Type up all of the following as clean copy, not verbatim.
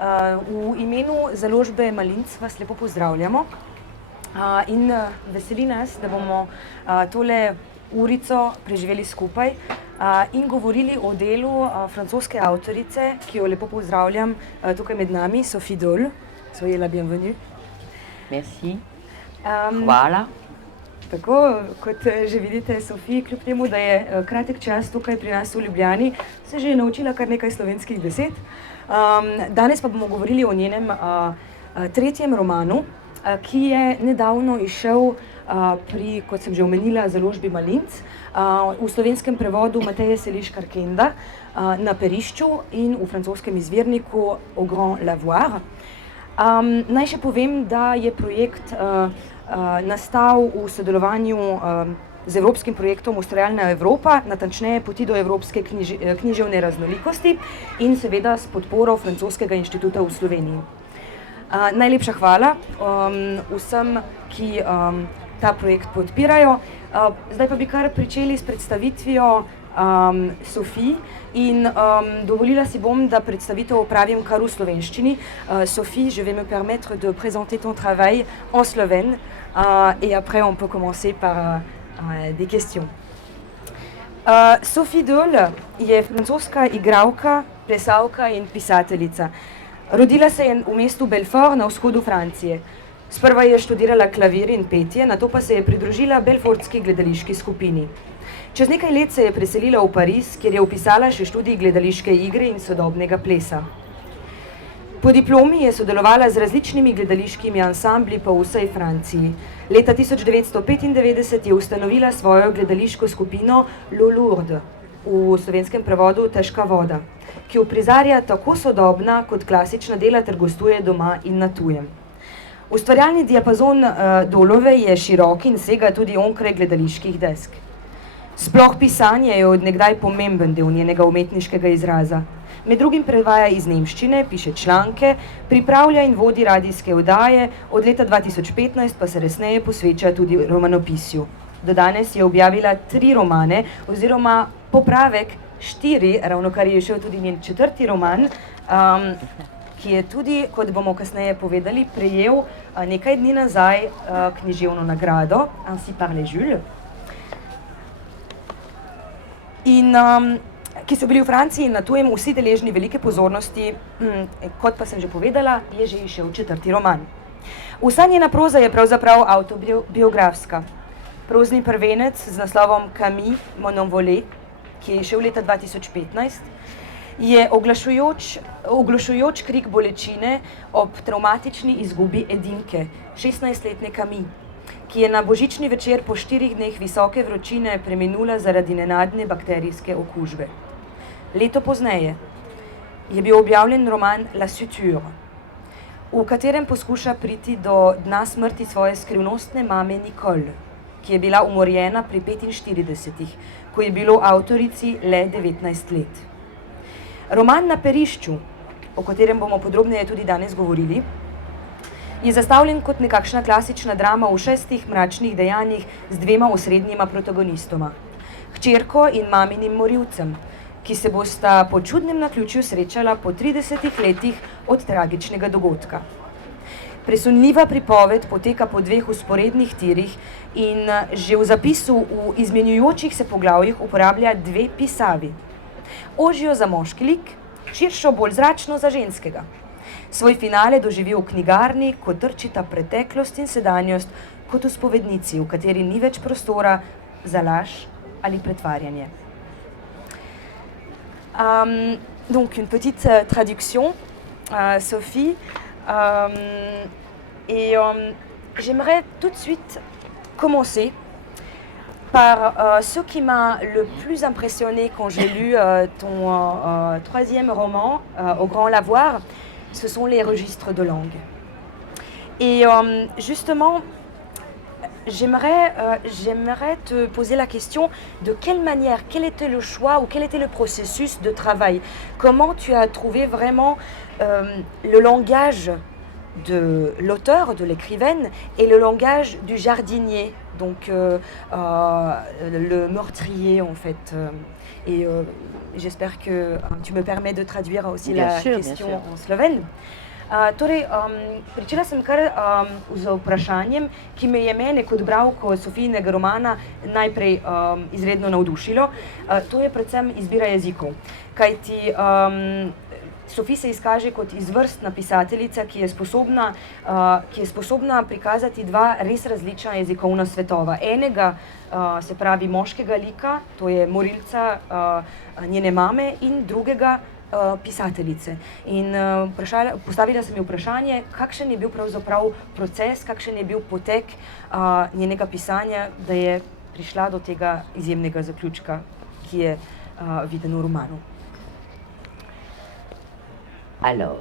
V imenu založbe Malinc vas lepo pozdravljamo in veseli nas, da bomo tole urico preživeli skupaj in govorili o delu francoske avtorice, ki jo lepo pozdravljam tukaj med nami, Sophie Dole. Soyez la bienvenue. Merci. Hvala. Tako, kot že vidite, Sophie, kljub temu, da je kratek čas tukaj pri nas v Ljubljani, se že je naučila kar nekaj slovenskih besed. Danes pa bomo govorili o njenem tretjem romanu, ki je nedavno izšel pri, kot sem že omenila, založbi Malinc, v slovenskem prevodu Mateje Seliš-Karkenda Na perišču in v francoskem izvirniku Au grand lavoir. Naj še povem, da je projekt nastal v sodelovanju z evropskim projektom Ustvarjalna Evropa, natančneje Poti do evropske književne raznolikosti in seveda s podporo Francoskega inštituta v Sloveniji. Najlepša hvala vsem, ki ta projekt podpirajo. Zdaj pa bi kar pričeli s predstavitvijo Sophie in dovolila si bom, da predstavitev opravim kar v slovenščini. Sophie, je vais me permettre de présenter ton travail en slovène et après on peut commencer par des questions. Sophie Dole je francoska igralka, plesalka in pisateljica. Rodila se je v mestu Belfort na vzhodu Francije. Sprva je študirala klavir in petje, nato pa se je pridružila belfortski gledališki skupini. Čez nekaj let se je preselila v Pariz, kjer je vpisala še študij gledališke igre in sodobnega plesa. Po diplomi je sodelovala z različnimi gledališkimi ansambli po vsej Franciji. Leta 1995 je ustanovila svojo gledališko skupino Le Lourd, v slovenskem prevodu Težka voda, ki uprizarja tako sodobna kot klasična dela ter gostuje doma in na tujem. Ustvarjalni diapazon Dolove je širok in sega tudi onkraj gledaliških desk. Sploh pisanje je od nekdaj pomemben del njenega umetniškega izraza. Med drugim prevaja iz nemščine, piše članke, pripravlja in vodi radijske oddaje, od leta 2015 pa se resneje posveča tudi romanopisju. Do danes je objavila 3 romane, oziroma popravek 4, ravnokar je šel tudi njen 4. roman, ki je tudi, kot bomo kasneje povedali, prejel nekaj dni nazaj književno nagrado, Ainsi parlait Jules. In ki so bili v Franciji in na tujem vsi deležni velike pozornosti, kot pa sem že povedala, je že izšel 4. roman. Vsa njena proza je pravzaprav avtobiografska. Prozni prvenec z naslovom Camille, mon envolé, ki je izšel leta 2015, je oglušujoč krik bolečine ob travmatični izgubi edinke, 16-letne Camille, ki je na božični večer po 4 dneh visoke vročine preminula zaradi nenadne bakterijske okužbe. Leto pozneje je bil objavljen roman La Suture, v katerem poskuša priti do dna smrti svoje skrivnostne mame Nicole, ki je bila umorjena pri 45, ko je bilo avtorici le 19 let. Roman Na perišču, o katerem bomo podrobneje tudi danes govorili, je zastavljen kot nekakšna klasična drama v 6 mračnih dejanjih z 2 osrednjima protagonistoma, hčerko in maminim morilcem, ki se bosta po čudnem naključju srečala po 30 letih od tragičnega dogodka. Presunljiva pripoved poteka po 2 vzporednih tirih in že v zapisu v izmenjujočih se poglavjih uporablja 2 pisavi. Ožjo za moški lik, širšo bolj zračno za ženskega. Svoj finale doživi v knjigarni, ko trčita preteklost in sedanjost kot v spovednici, v kateri ni več prostora za laž ali pretvarjanje. Donc une petite traduction, Sophie, et j'aimerais tout de suite commencer par ce qui m'a le plus impressionné quand j'ai lu ton 3e roman, Au grand lavoir, ce sont les registres de langue. Et justement, j'aimerais te poser la question de quelle manière, quel était le choix ou quel était le processus de travail? Comment tu as trouvé vraiment le langage de l'auteur, de l'écrivaine, et le langage du jardinier, donc le meurtrier en fait. Et j'espère que tu me permets de traduire aussi Bien la sûr, question bien sûr. en slovène. Torej, pričela sem kar z vprašanjem, ki me je mene kot bralko Sofijinega romana najprej izredno navdušilo. To je predvsem izbira jezikov. Kajti Sofi se izkaže kot izvrstna pisateljica, ki je sposobna prikazati dva res različna jezikovna svetova. Enega, se pravi moškega lika, to je morilca njene mame, in drugega pisateljice. In postavila sem ji vprašanje, kakšen je bil pravzaprav proces, kakšen je bil potek njenega pisanja, da je prišla do tega izjemnega zaključka, ki je viden v romanu. Alors,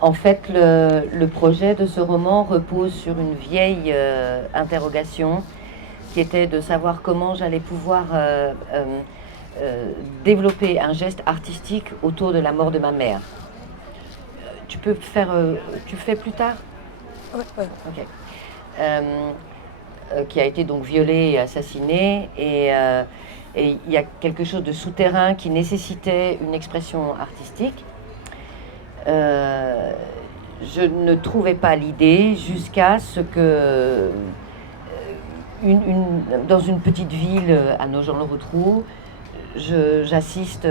en fait, le projet de ce roman repose sur une vieille interrogation qui était de savoir comment j'allais pouvoir développer un geste artistique autour de la mort de ma mère. Tu peux faire... tu fais plus tard? Ouais. Ok. Qui a été donc violée et assassinée, et il y a quelque chose de souterrain qui nécessitait une expression artistique. Je ne trouvais pas l'idée jusqu'à ce que dans une petite ville à Nogent-le-Rotrou, j'assiste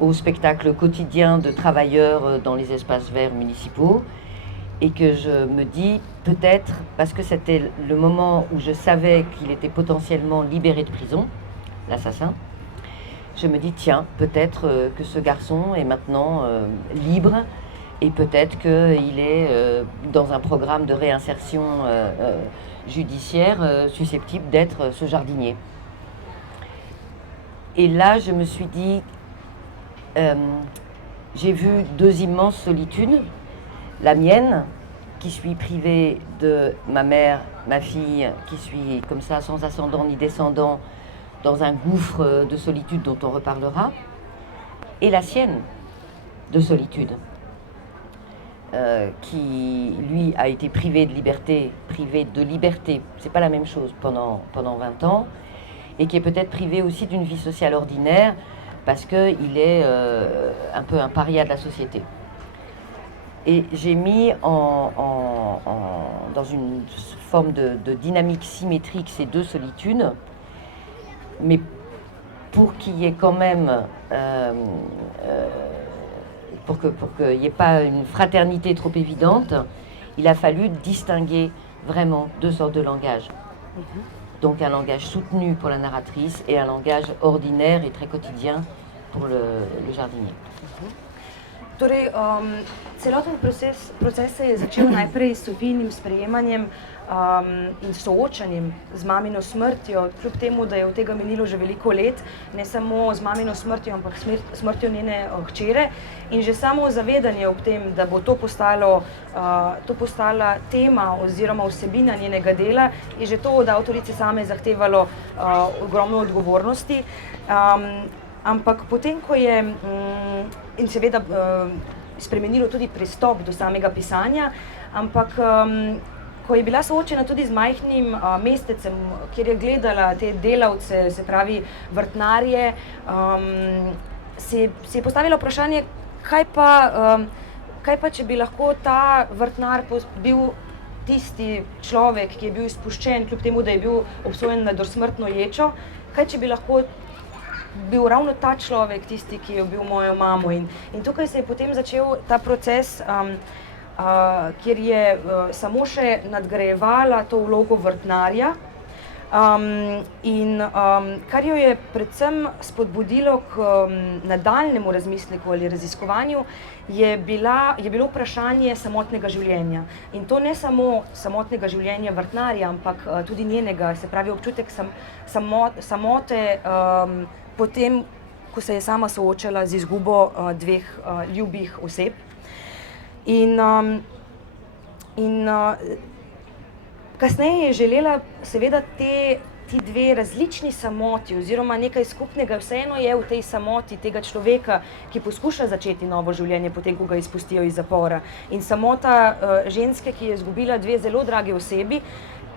au spectacle quotidien de travailleurs dans les espaces verts municipaux, et que je me dis peut-être, parce que c'était le moment où je savais qu'il était potentiellement libéré de prison, l'assassin, je me dis tiens, peut-être que ce garçon est maintenant libre, et peut-être qu'il est dans un programme de réinsertion judiciaire susceptible d'être ce jardinier. Et là, je me suis dit, j'ai vu deux immenses solitudes, la mienne, qui suis privée de ma mère, ma fille, qui suis comme ça sans ascendant ni descendant, dans un gouffre de solitude dont on reparlera, et la sienne de solitude, qui lui a été privé de liberté, c'est pas la même chose pendant 20 ans, et qui est peut-être privé aussi d'une vie sociale ordinaire parce qu'il est un peu un paria de la société. Et j'ai mis dans une forme de dynamique symétrique ces deux solitudes, mais pour qu'il y ait quand même, pour qu'il n'y ait pas une fraternité trop évidente, il a fallu distinguer vraiment deux sortes de langage. Donc un langage soutenu pour la narratrice et un langage ordinaire et très quotidien pour le jardinier. Torej, celoten proces se je začel najprej s Sofijinim sprejemanjem in soočanjem z mamino smrtjo, kljub temu, da je od tega minilo že veliko let, ne samo z mamino smrtjo, ampak smrtjo njene hčere. In že samo zavedanje ob tem, da bo to postala tema oziroma vsebina njenega dela, je že to od avtorice same zahtevalo ogromno odgovornosti. Ampak potem, ko je in seveda spremenilo tudi pristop do samega pisanja, ampak ko je bila soočena tudi z majhnim mestecem, kjer je gledala te delavce, se pravi vrtnarje, si je postavila vprašanje, kaj pa, če bi lahko ta vrtnar bil tisti človek, ki je bil izpuščen, kljub temu, da je bil obsojen na dosmrtno ječo, kaj če bi lahko bil ravno ta človek tisti, ki je bil mojo mamo. In tukaj se je potem začel ta proces, kjer je samo še nadgrajevala to vlogo vrtnarja. Kar jo je predvsem spodbudilo k nadaljnjemu razmisleku ali raziskovanju, je bilo vprašanje samotnega življenja. In to ne samo samotnega življenja vrtnarja, ampak tudi njenega, se pravi občutek samote, potem, ko se je sama soočala z izgubo dveh ljubih oseb. Kasneje je želela seveda ti dve različni samoti oziroma nekaj skupnega vseeno je v tej samoti tega človeka, ki poskuša začeti novo življenje potem, ko ga izpustijo iz zapora. In samota ženske, ki je izgubila dve zelo dragi osebi,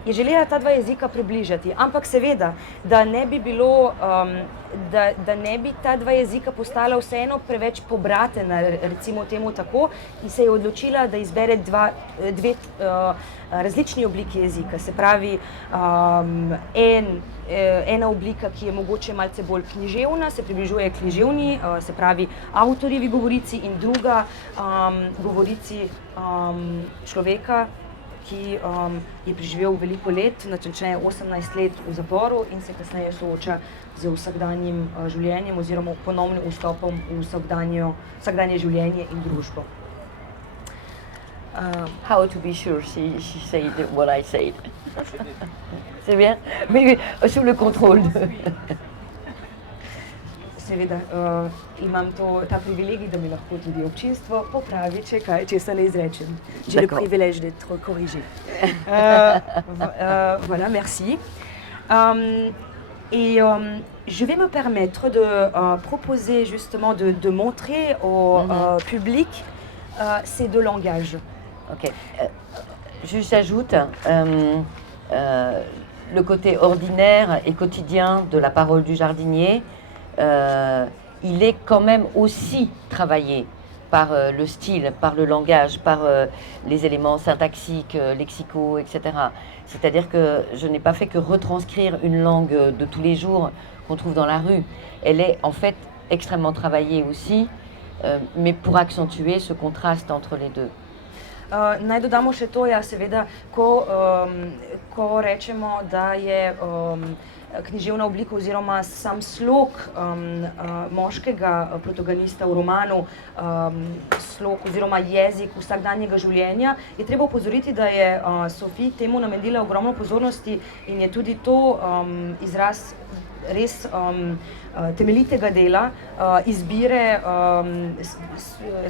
je želela ta dva jezika približati, ampak seveda, da ne bi bilo, da ne bi ta dva jezika postala vseeno preveč pobratena, recimo temu tako, in se je odločila, da izbere dve različni obliki jezika, se pravi, ena oblika, ki je mogoče malce bolj književna, se približuje književni, se pravi avtorjevi govorici, in druga govorici človeka, ki je preživel veliko let, natančneje 18 let v zaporu in se kasneje sooča z vsakdanjim življenjem oziroma ponovnim vstopom v vsakdanje življenje in družbo. How to be sure she said what I said. C'est bien? Mais sous le contrôle de... Seveda, imam ta privilegij, da mi lahko tudi občinstvo popravi, če kaj, česa ne izrečem. J'ai le privilège d'être corrigée. Voilà, merci. Je vais me permettre de proposer justement de montrer au public ces deux langages. Ok. Juste j'ajoute le côté ordinaire et quotidien de la parole du jardinier. Il est quand même aussi travaillé par le style, par le langage, par les éléments syntaxiques, lexicaux, etc. C'est-à-dire que je n'ai pas fait que retranscrire une langue de tous les jours qu'on trouve dans la rue. Elle est en fait extrêmement travaillée aussi, mais pour accentuer ce contraste entre les deux. Naj dodamo še to, ja, seveda, ko rečemo, da je književna oblika oziroma sam slog moškega protagonista v romanu, slog oziroma jezik vsakdanjega življenja, je treba opozoriti, da je Sophie temu namenila ogromno pozornosti in je tudi to izraz res temeljitega dela, izbire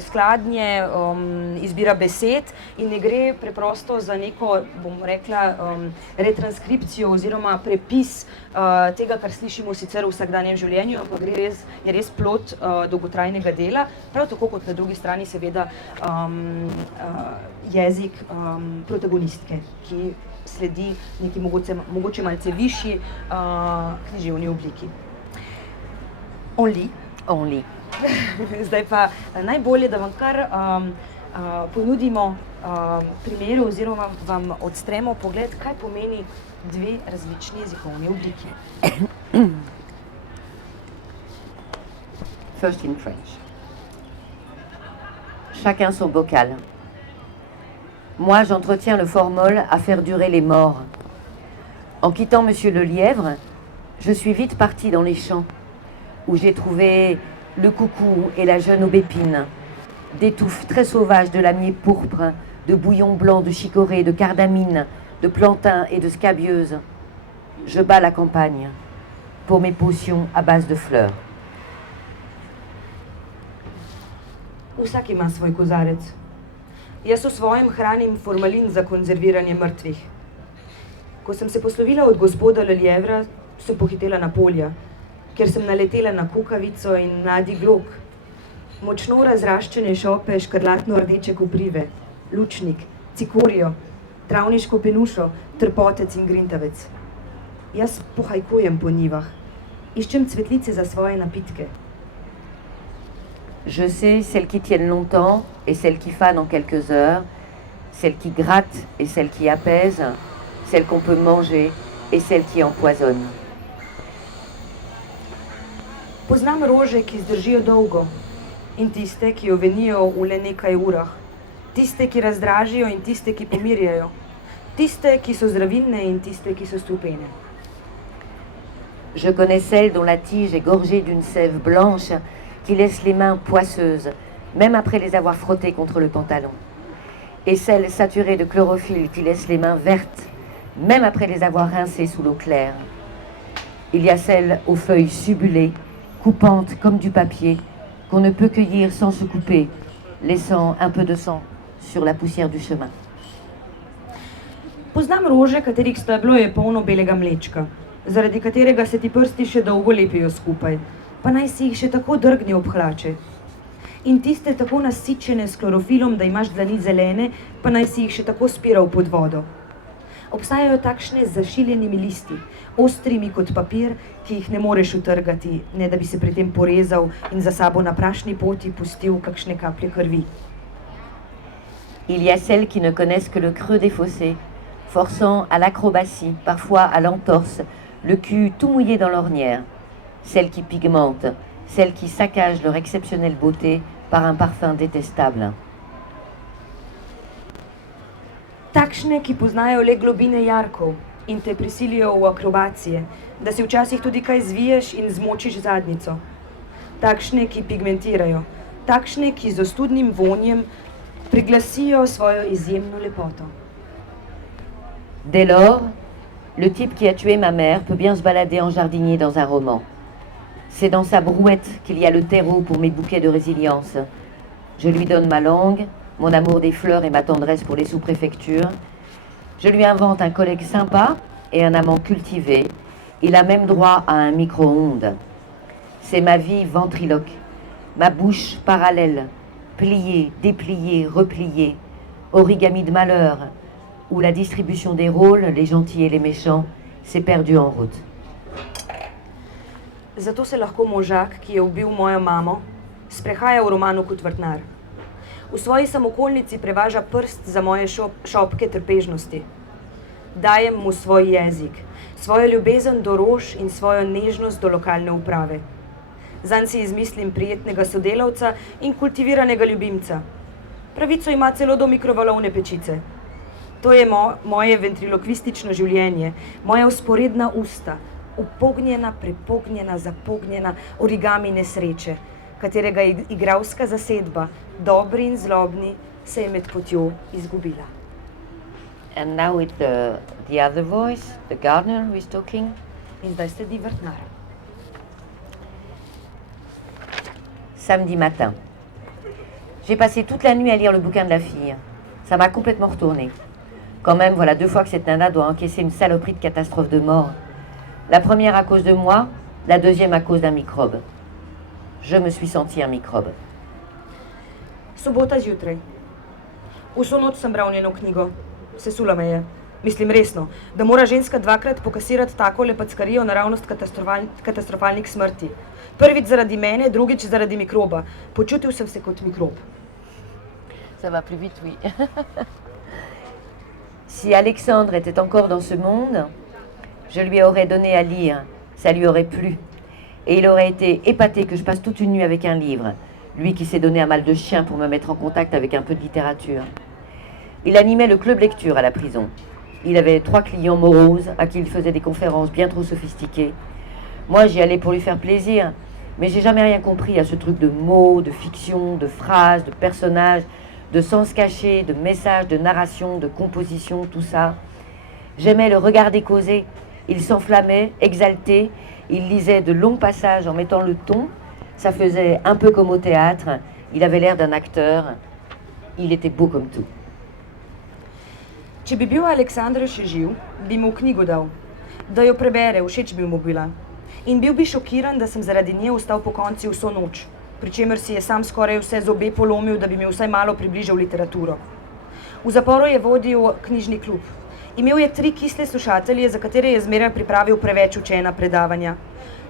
skladnje, izbira besed in ne gre preprosto za neko, bom rekla, retranskripcijo oziroma prepis tega, kar slišimo sicer v vsakdanjem življenju, ampak je res plod dolgotrajnega dela, prav tako kot na drugi strani seveda jezik protagonistke, ki sledi neki mogoče malce višji književni obliki. On lit. On lit. Zdaj pa najbolje, da vam kar ponudimo primere oziroma vam odstremo pogled, kaj pomeni dve različni jezikovni obliki. First in French. Chacun son bocal. Moi, j'entretiens le formol à faire durer les morts. En quittant Monsieur le Lièvre, je suis vite partie dans les champs, où j'ai trouvé le coucou et la jeune aubépine, des touffes très sauvages de lamier pourpre, de bouillon blanc, de chicorée, de cardamine, de plantain et de scabieuse. Je bats la campagne pour mes potions à base de fleurs. Vsak ima svoj kozarec. Jaz v svojem hranim formalin za konzerviranje mrtvih. Ko sem se poslovila od gospoda Lelievra, sem pohitela na polja, kjer sem naletela na kukavico in mladi glog, močno razraščene šope, škrlatno rdeče koprive, lučnik, cikorijo, travniško penušo, trpotec in grintavec. Jaz pohajkujem po njivah, iščem cvetlice za svoje napitke. Je sais celles qui tiennent longtemps et celles qui fanent en quelques heures, celles qui grattent et celles qui apaisent, celles qu'on peut manger et celles qui empoisonnent. Poznam rože, ki zdržijo dolgo in tiste, ki ovenijo v le nekaj urah, tiste, ki razdražijo in tiste, ki pomirjajo, tiste, ki so zdravilne in tiste, ki so strupene. Je connais celles dont la tige est gorgée d'une sève blanche qui laisse les mains poisseuses, même après les avoir frottées contre le pantalon. Et celles saturées de chlorophylle qui laissent les mains vertes, même après les avoir rincées sous l'eau claire. Il y a celles aux feuilles subulées, coupantes comme du papier, qu'on ne peut cueillir sans se couper, laissant un peu de sang sur la poussière du chemin. Poznam rože, katerih steblo je polno belega mlečka, zaradi katerega se ti prsti še dolgo lepijo skupaj, pa naj si jih še tako drgni ob hlače. In tiste tako nasičene s klorofilom, da imaš dlani zelene, pa naj si jih še tako spiral pod vodo. Obstajajo takšne z zašiljenimi listi, ostrimi kot papir, ki jih ne moreš utrgati, ne da bi se pri tem porezal in za sabo na prašni poti pustil kakšne kaplje krvi. Il y a celles qui ne connaissent que le creux des fossés, forçant à l'acrobatie, parfois à l'entorse, le cul tout mouillé dans l'ornière. Celles qui pigmentent, celles qui saccagent leur exceptionnelle beauté par un parfum détestable. Takšne, ki poznajo le globine jarkov in te prisilijo v akrobacije, da si včasih tudi kaj zviješ in zmočiš zadnjico. Takšne, ki pigmentirajo, takšne, ki z ostudnim vonjem priglasijo svojo izjemno lepoto. Dès lors, le type qui a tué ma mère peut bien se balader en jardinier dans un roman. C'est dans sa brouette qu'il y a le terreau pour mes bouquets de résilience. Je lui donne ma langue, mon amour des fleurs et ma tendresse pour les sous-préfectures. Je lui invente un collègue sympa et un amant cultivé. Il a même droit à un micro-ondes. C'est ma vie ventriloque, ma bouche parallèle, pliée, dépliée, repliée, origami de malheur, où la distribution des rôles, les gentils et les méchants, s'est perdue en route. Zato se lahko možak, ki je ubil mojo mamo, sprehaja v romanu kot vrtnar. V svoji samokolnici prevaža prst za moje šopke trpežnosti. Dajem mu svoj jezik, svojo ljubezen do rož in svojo nežnost do lokalne uprave. Zanj si izmislim prijetnega sodelavca in kultiviranega ljubimca. Pravico ima celo do mikrovalovne pečice. To je moje ventriloquistično življenje, moja vzporedna usta, upognjena, prepognjena, zapognjena origami nesreče, katerega igralska zasedba, dobri in zlobni, se je med potjo izgubila. And now with the other voice, the gardener who is talking. In zdaj sledi vrtnar. Samedi matin. J'ai passé toute la nuit à lire le bouquin de la fille. Ça m'a complètement retourné. Quand même, voilà 2 fois que cette nana doit encaisser une saloperie de catastrophe de mort. La première à cause de moi, la deuxième à cause d'un microbe. Je me suis sentie un microbe. Sobota zjutraj. Vso noč sem bral njeno knjigo. Sesula me je. Mislim resno, da mora ženska 2-krat pokasirati tako lepackarijo naravnost katastrofalnih smrti. Prvič zaradi mene, drugič zaradi mikroba. Počutil sem se kot mikrob. Ça va plus vite, oui. Si Alexandre était encore dans ce monde, je lui aurais donné à lire, ça lui aurait plu. Et il aurait été épaté que je passe toute une nuit avec un livre, lui qui s'est donné un mal de chien pour me mettre en contact avec un peu de littérature. Il animait le club lecture à la prison. Il avait 3 clients moroses à qui il faisait des conférences bien trop sophistiquées. Moi, j'y allais pour lui faire plaisir, mais j'ai jamais rien compris à ce truc de mots, de fiction, de phrases, de personnages, de sens cachés, de messages, de narration, de composition, tout ça. J'aimais le regarder causer. Il s'enflammait, exalté. Il lisait de longs passages en mettant le ton. Ça faisait un peu comme au théâtre. Il avait l'air d'un acteur. Il était beau comme tout. Če bi bil Aleksandr še živ, bi mu knjigo dal, da jo prebere, všeč bi mu bila. In bil bi šokiran, da sem zaradi nje ostal pokonci vso noč, pri čemer si je sam skoraj vse zobe polomil, da bi mi vsaj malo približal literaturo. V zaporu je vodil knjižni klub. Imel je 3 kisle slušatelje, za katere je zmeraj pripravil preveč učena predavanja.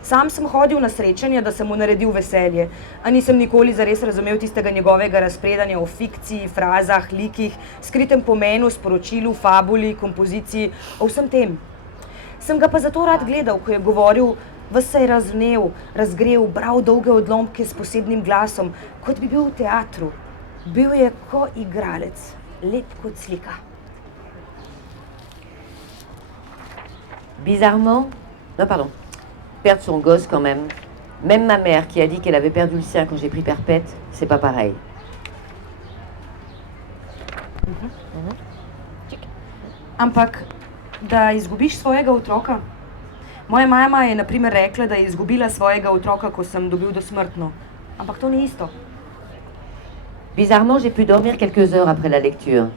Sam sem hodil na srečanja, da sem mu naredil veselje, a nisem nikoli zares razumel tistega njegovega razpredanja o fikciji, frazah, likih, skritem pomenu, sporočilu, fabuli, kompoziciji, o vsem tem. Sem ga pa zato rad gledal, ko je govoril, ves se je razvnel, razgrel, bral dolge odlomke s posebnim glasom, kot bi bil v teatru. Bil je ko igralec, lep kot slika. Bizarrement, non pardon, perdre son gosse quand même. Même ma mère qui a dit qu'elle avait perdu le sien quand j'ai pris perpète, c'est pas pareil. Ampak, da izgubiš svojega otroka? Moja mama je na primer rekla, da je izgubila svojega otroka, ko sem dobil dosmrtno. Ampak to ni isto. Bizarrement, j'ai pu dormir quelques heures après la lecture.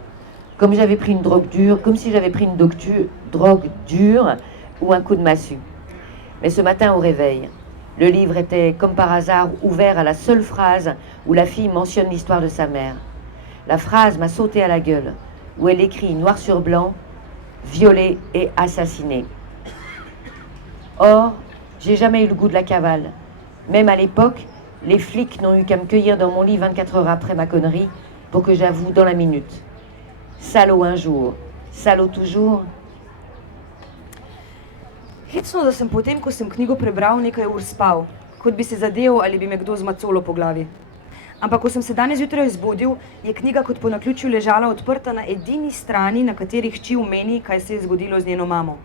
Comme j'avais pris une drogue dure, comme si j'avais pris une drogue dure ou un coup de massue. Mais ce matin au réveil, le livre était comme par hasard ouvert à la seule phrase où la fille mentionne l'histoire de sa mère. La phrase m'a sauté à la gueule, où elle écrit noir sur blanc violée et assassinée. Or, j'ai jamais eu le goût de la cavale. Même à l'époque, les flics n'ont eu qu'à me cueillir dans mon lit 24 heures après ma connerie pour que j'avoue dans la minute. Salaud un jour, salaud toujours. Hecno, da sem potem, ko sem knjigo prebral, nekaj ur spal, kot bi se zadeval ali bi me kdo z macolo po glavi. Ampak ko sem se danes zjutraj zbudil, je knjiga kot po naključju ležala odprta na edini strani, na kateri hči omeni, kaj se je zgodilo z njeno mamo.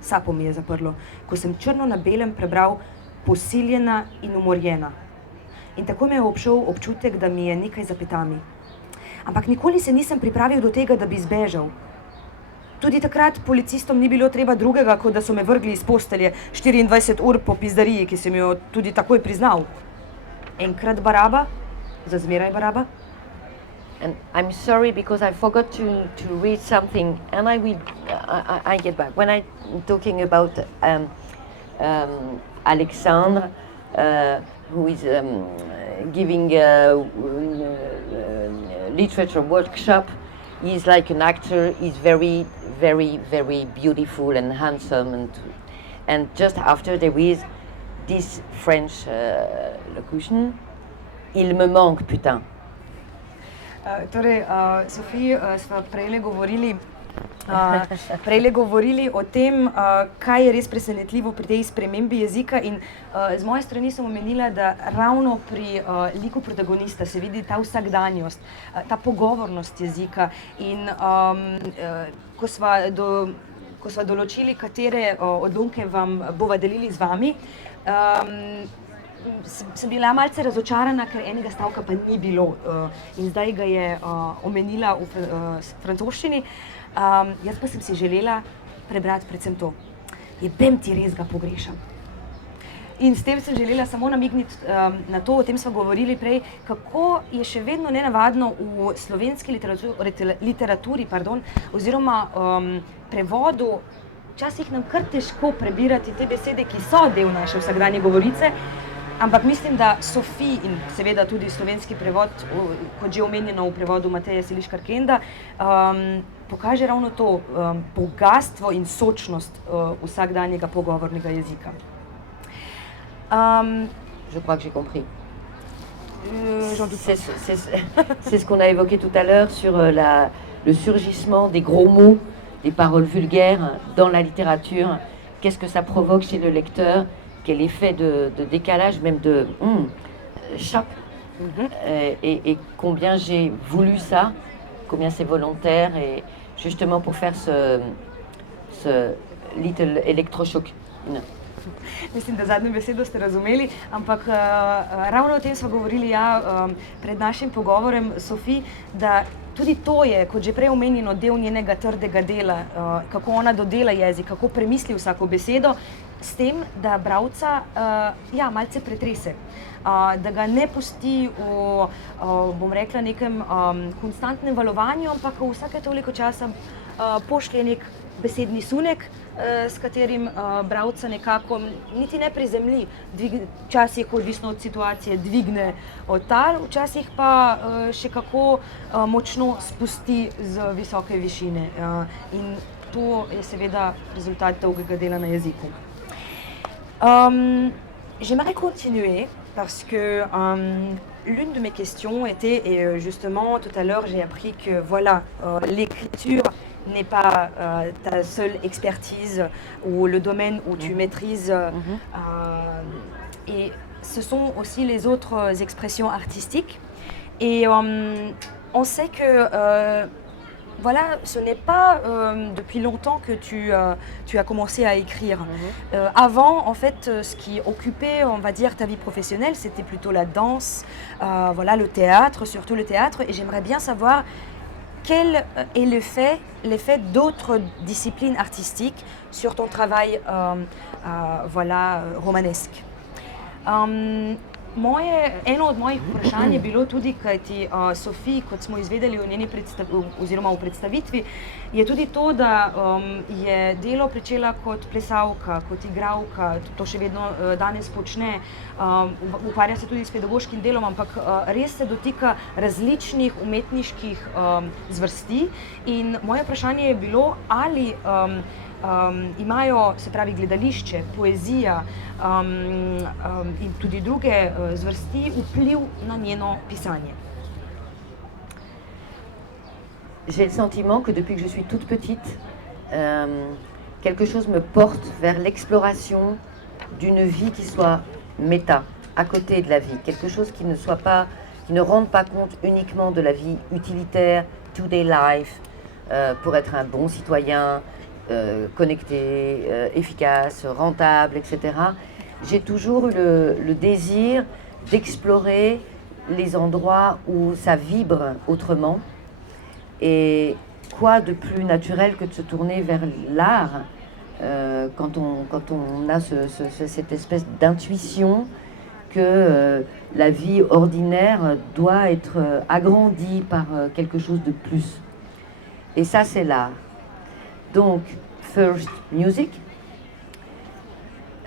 Sapo mi je zaprlo, ko sem črno na belem prebral posiljena in umorjena. In tako me je obšel občutek, da mi je nekaj za petami. Ampak nikoli se nisem pripravil do tega, da bi zbežal. Tudi takrat policistom ni bilo treba drugega, kot da so me vrgli iz postelje 24 ur po pizdariji, ki sem jo tudi takoj priznal. Enkrat Baraba, za zmeraj Baraba. And I'm sorry because I forgot to read something, and I get back. When I'm talking about Alexandre, who is giving a literature workshop, he's like an actor. He's very, very, very beautiful and handsome, and just after there is this French locution, il me manque, putain. Torej, Sofiji, smo prejle govorili o tem, kaj je res presenetljivo pri tej spremembi jezika, in z moje strani sem omenila, da ravno pri liku protagonista se vidi ta vsakdanjost, ta pogovornost jezika, in ko sva določili, katere odlomke vam bova delili z vami, sem bila malce razočarana, ker enega stavka pa ni bilo, in zdaj ga je omenila v francoščini. Jaz pa sem si želela prebrati predvsem to. Jebem ti, res ga pogrešam. In s tem sem želela samo namigniti na to, o tem smo govorili prej, kako je še vedno nenavadno v slovenski literaturi, oziroma prevodu, včasih nam kar težko prebirati te besede, ki so del naše vsakdanje govorice. Ampak mislim, da Sofiji in seveda tudi slovenski prevod, kot že omenjeno v prevodu Mateje Seliškar-Kenda, pokaže ravno to bogastvo in sočnost vsakdanjega pogovornega jezika. Je crois que j'ai compris. C'est ce qu'on a évoqué tout à l'heure sur le surgissement des gros mots, des paroles vulgaires dans la littérature. Qu'est-ce que ça provoque chez le lecteur? Quel effet de décalage, même de choc, et combien j'ai voulu ça, combien c'est volontaire, et justement pour faire ce little electroshock. Mislim, da zadnjo besedo ste razumeli, ampak ravno o tem smo govorili pred našim pogovorem, Sofiji, da tudi to je, kot že prej omenjeno, del njenega trdega dela, kako ona dodela jezik, kako premisli vsako besedo, s tem, da bralca malce pretrese, da ga ne pusti v, bom rekla, nekem konstantnem valovanju, ampak vsake toliko časa pošlje nek besedni sunek, s katerim bralca nekako niti ne prizemlji, včasih, odvisno od situacije, dvigne od tal, včasih pa še kako močno spusti z visoke višine. In to je seveda rezultat dolgega dela na jeziku. J'aimerais continuer parce que l'une de mes questions était, et justement tout à l'heure j'ai appris que voilà, l'écriture n'est pas ta seule expertise ou le domaine où tu maîtrises, et ce sont aussi les autres expressions artistiques. Et on sait que voilà, ce n'est pas depuis longtemps que tu as commencé à écrire. Avant, en fait, ce qui occupait, on va dire, ta vie professionnelle, c'était plutôt la danse, voilà, le théâtre, surtout le théâtre. Et j'aimerais bien savoir quel est l'effet d'autres disciplines artistiques sur ton travail, voilà, romanesque. eno od mojih vprašanj je bilo tudi, kajti Sofiji, kot smo izvedeli v njeni oziroma v predstavitvi, je tudi to, da je delo pričela kot plesalka, kot igralka, to še vedno danes počne, ukvarja se tudi s pedagoškim delom, ampak res se dotika različnih umetniških zvrsti. In moje vprašanje je bilo, ali imajo, se pravi, gledališče, poezija in tudi druge zvrsti vpliv na njeno pisanje. J'ai le sentiment que depuis que je suis toute petite, quelque chose me porte vers l'exploration d'une vie qui soit méta, à côté de la vie, quelque chose qui ne soit pas, qui ne rende pas compte uniquement de la vie utilitaire, today life, pour être un bon citoyen, connecté, efficace, rentable, etc. J'ai toujours eu le désir d'explorer les endroits où ça vibre autrement. Et quoi de plus naturel que de se tourner vers l'art quand on a cette espèce d'intuition que la vie ordinaire doit être agrandie par quelque chose de plus. Et ça, c'est l'art. Donc, first music.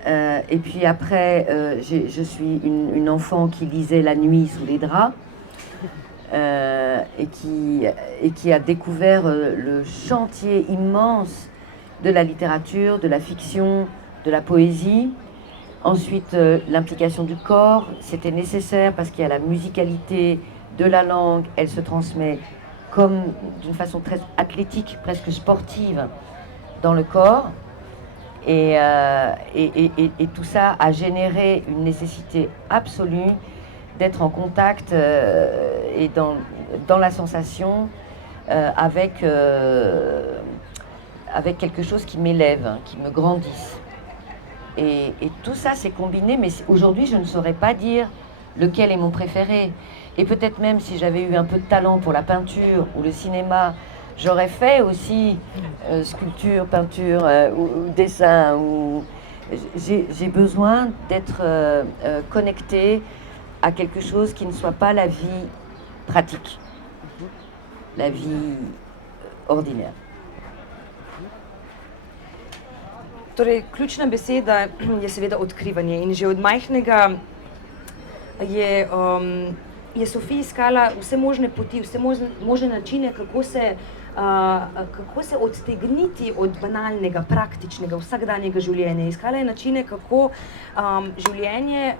Et puis après, je suis une enfant qui lisait la nuit sous les draps et qui a découvert le chantier immense de la littérature, de la fiction, de la poésie. Ensuite, l'implication du corps, c'était nécessaire parce qu'il y a la musicalité de la langue, elle se transmet comme d'une façon très athlétique, presque sportive, dans le corps. Et tout ça a généré une nécessité absolue d'être en contact et dans la sensation avec quelque chose qui m'élève, qui me grandisse. Et tout ça s'est combiné, mais aujourd'hui je ne saurais pas dire lequel est mon préféré. Et peut-être même si j'avais eu un peu de talent pour la peinture ou le cinéma, j'aurais fait aussi sculpture, peinture ou dessin. J'ai besoin d'être connectée à quelque chose qui ne soit pas la vie pratique, la vie ordinaire. Torej, ključna beseda je seveda odkrivanje in že od majhnega je Sofija iskala vse možne poti, vse možne načine, kako se odtegniti od banalnega, praktičnega, vsakdanjega življenja. Iskala je načine, kako življenje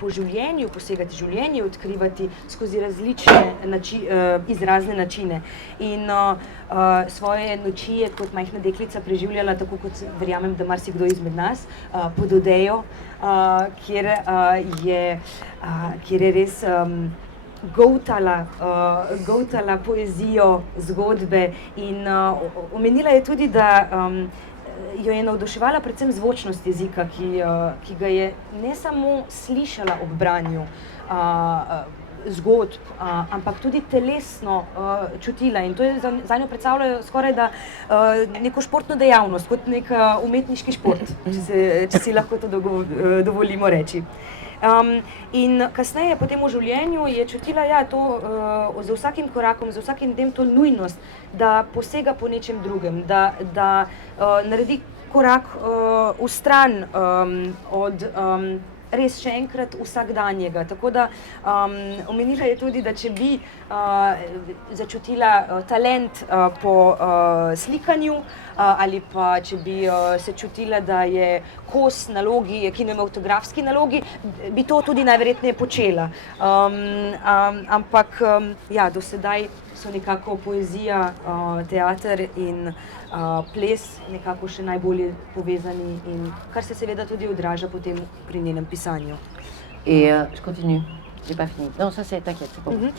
po življenju, posegati življenje, odkrivati skozi različne izrazne načine. In svoje noči je kot majhna deklica preživljala, tako kot verjamem, da marsikdo izmed nas, pod odejo, kjer je res goltala poezijo, zgodbe in omenila je tudi, da jo je navduševala predvsem zvočnost jezika, ki ga je ne samo slišala ob branju zgodb, ampak tudi telesno čutila in to je zanjo predstavljajo skoraj da neko športno dejavnost, kot nek umetniški šport, če si lahko to dovolimo reči. In kasneje, potem v življenju, je čutila to z vsakim korakom, z vsakim dnem to nujnost, da posega po nečem drugem, da naredi korak vstran od res še enkrat vsakdanjega. Tako da omenila je tudi, da če bi začutila talent po slikanju ali pa če bi se čutila, da je kos nalogi, kinematografski nalogi, bi to tudi najverjetneje počela. Ampak do sedaj so nekako poezija, teater in ples nekako še najbolje povezani in kar se seveda tudi odraža potem pri njenem pisanju. Et je continue, j'ai pas fini. Non, ça c'est, t'inquiète, c'est bon.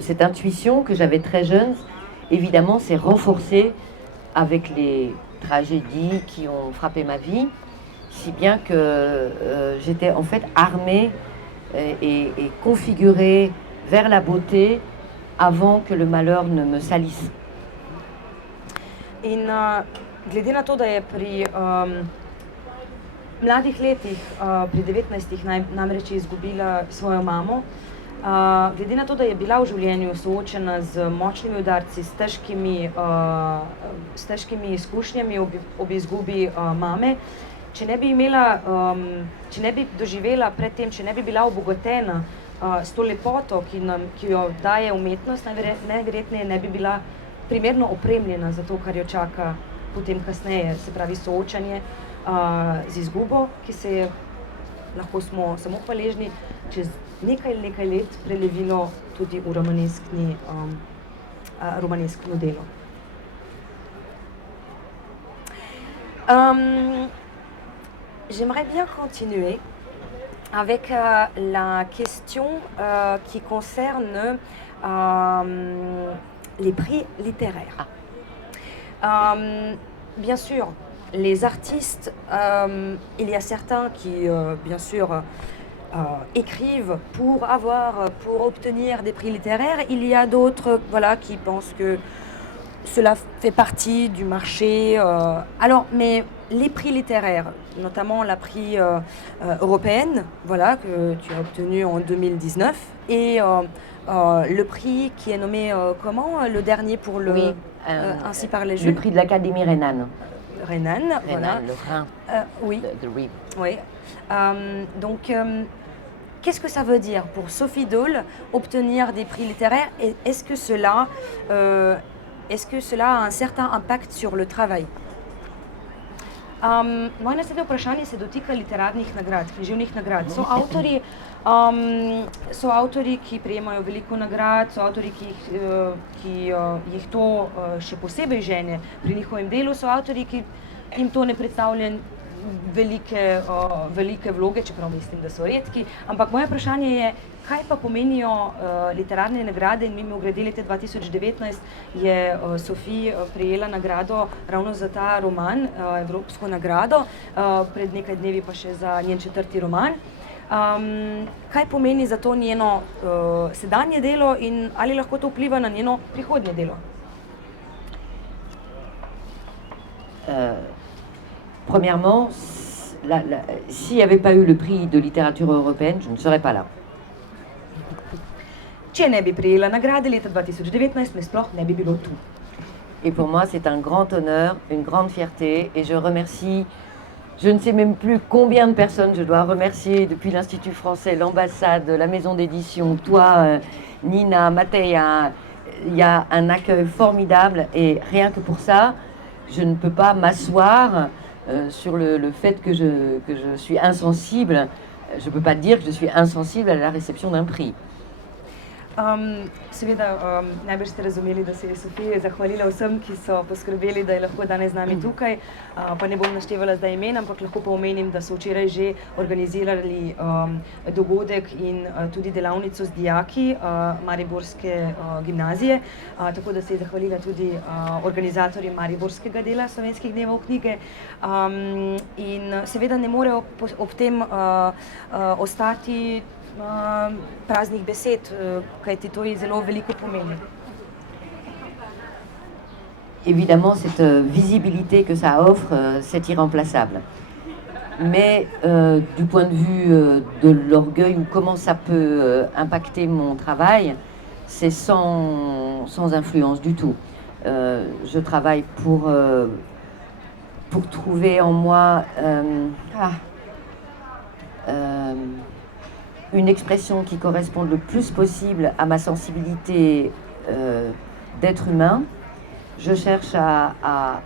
Cette intuition que j'avais très jeune, évidemment, s'est renforcée avec les tragédies qui ont frappé ma vie, si bien que j'étais en fait armée et configurée vers la beauté avant que le malheur ne me salisse. In glede na to, da je mladih letih, pri 19, namreč je izgubila svojo mamo. Glede na to, da je bila v življenju soočena z močnimi udarci, s težkimi izkušnjami ob izgubi mame, če ne bi doživela predtem, če ne bi bila obogatena s to lepoto, ki jo daje umetnost, najverjetneje ne bi bila primerno opremljena za to, kar jo čaka potem kasneje, se pravi soočanje z izgubo, ki se je, lahko smo samo hvaležni, čez nekaj let prelevilo tudi v romaneskno delo. J'aimerais bien continuer avec la question qui concerne les prix littéraires. Bien sûr, les artistes, il y a certains qui, bien sûr, écrivent pour obtenir des prix littéraires. Il y a d'autres, voilà, qui pensent que cela fait partie du marché. Alors, mais les prix littéraires, notamment la prix européenne, voilà, que tu as obtenu en 2019, et le prix qui est nommé comment, le dernier pour le oui, Ainsi parlait Jules. Le prix de l'Académie Renan. Renan, voilà. Le Rhin. Oui. The Rhin. Oui. Donc, qu'est-ce que ça veut dire pour Sophie Dole obtenir des prix littéraires, et est-ce que cela a un certain impact sur le travail? Moje naslednje vprašanje se dotika literarnih nagrad, književnih nagrad. So avtorji, ki prejemajo veliko nagrad, so avtorji, ki jih to še posebej žene pri njihovem delu, so avtorji, ki jim to ne predstavlja velike vloge, čeprav mislim, da so redki. Ampak moje vprašanje je, kaj pa pomenijo literarne nagrade, in mimogrede leta 2019 je Sophie prejela nagrado ravno za ta roman, evropsko nagrado, pred nekaj dnevi pa še za njen 4. roman. Kaj pomeni za to njeno sedanje delo in ali lahko to vpliva na njeno prihodnje delo? Premièrement, s'il n'y avait pas eu le prix de littérature européenne, je ne serais pas là. Če ne bi prejela nagrade leta 2019, me sploh ne bi bilo tu. Et pour moi, c'est un grand honneur, une grande fierté, et je remercie, je ne sais même plus combien de personnes je dois remercier depuis l'Institut français, l'ambassade, la maison d'édition, toi, Nina, Mathéa. Il y a un accueil formidable, et rien que pour ça, je ne peux pas m'asseoir sur le fait que je suis insensible. Je ne peux pas dire que je suis insensible à la réception d'un prix. Seveda, najbrž ste razumeli, da se je Sofija zahvalila vsem, ki so poskrbeli, da je lahko danes z nami tukaj. Pa ne bom naštevala zdaj imen, ampak lahko pa omenim, da so včeraj že organizirali dogodek in tudi delavnico z dijaki Mariborske gimnazije. Tako da se je zahvalila tudi organizatorjem Mariborskega dela Slovenskih dnevov knjige. In seveda ne morejo ob tem ostati praznih besed, kajti to je zelo veliko pomeni. Évidemment, cette visibilité que ça offre, c'est irremplaçable. Mais du point de vue de l'orgueil ou comment ça peut impacter mon travail, c'est sans influence du tout. Je travaille pour trouver en moi une expression qui corresponde le plus possible à ma sensibilité d'être humain. Je cherche à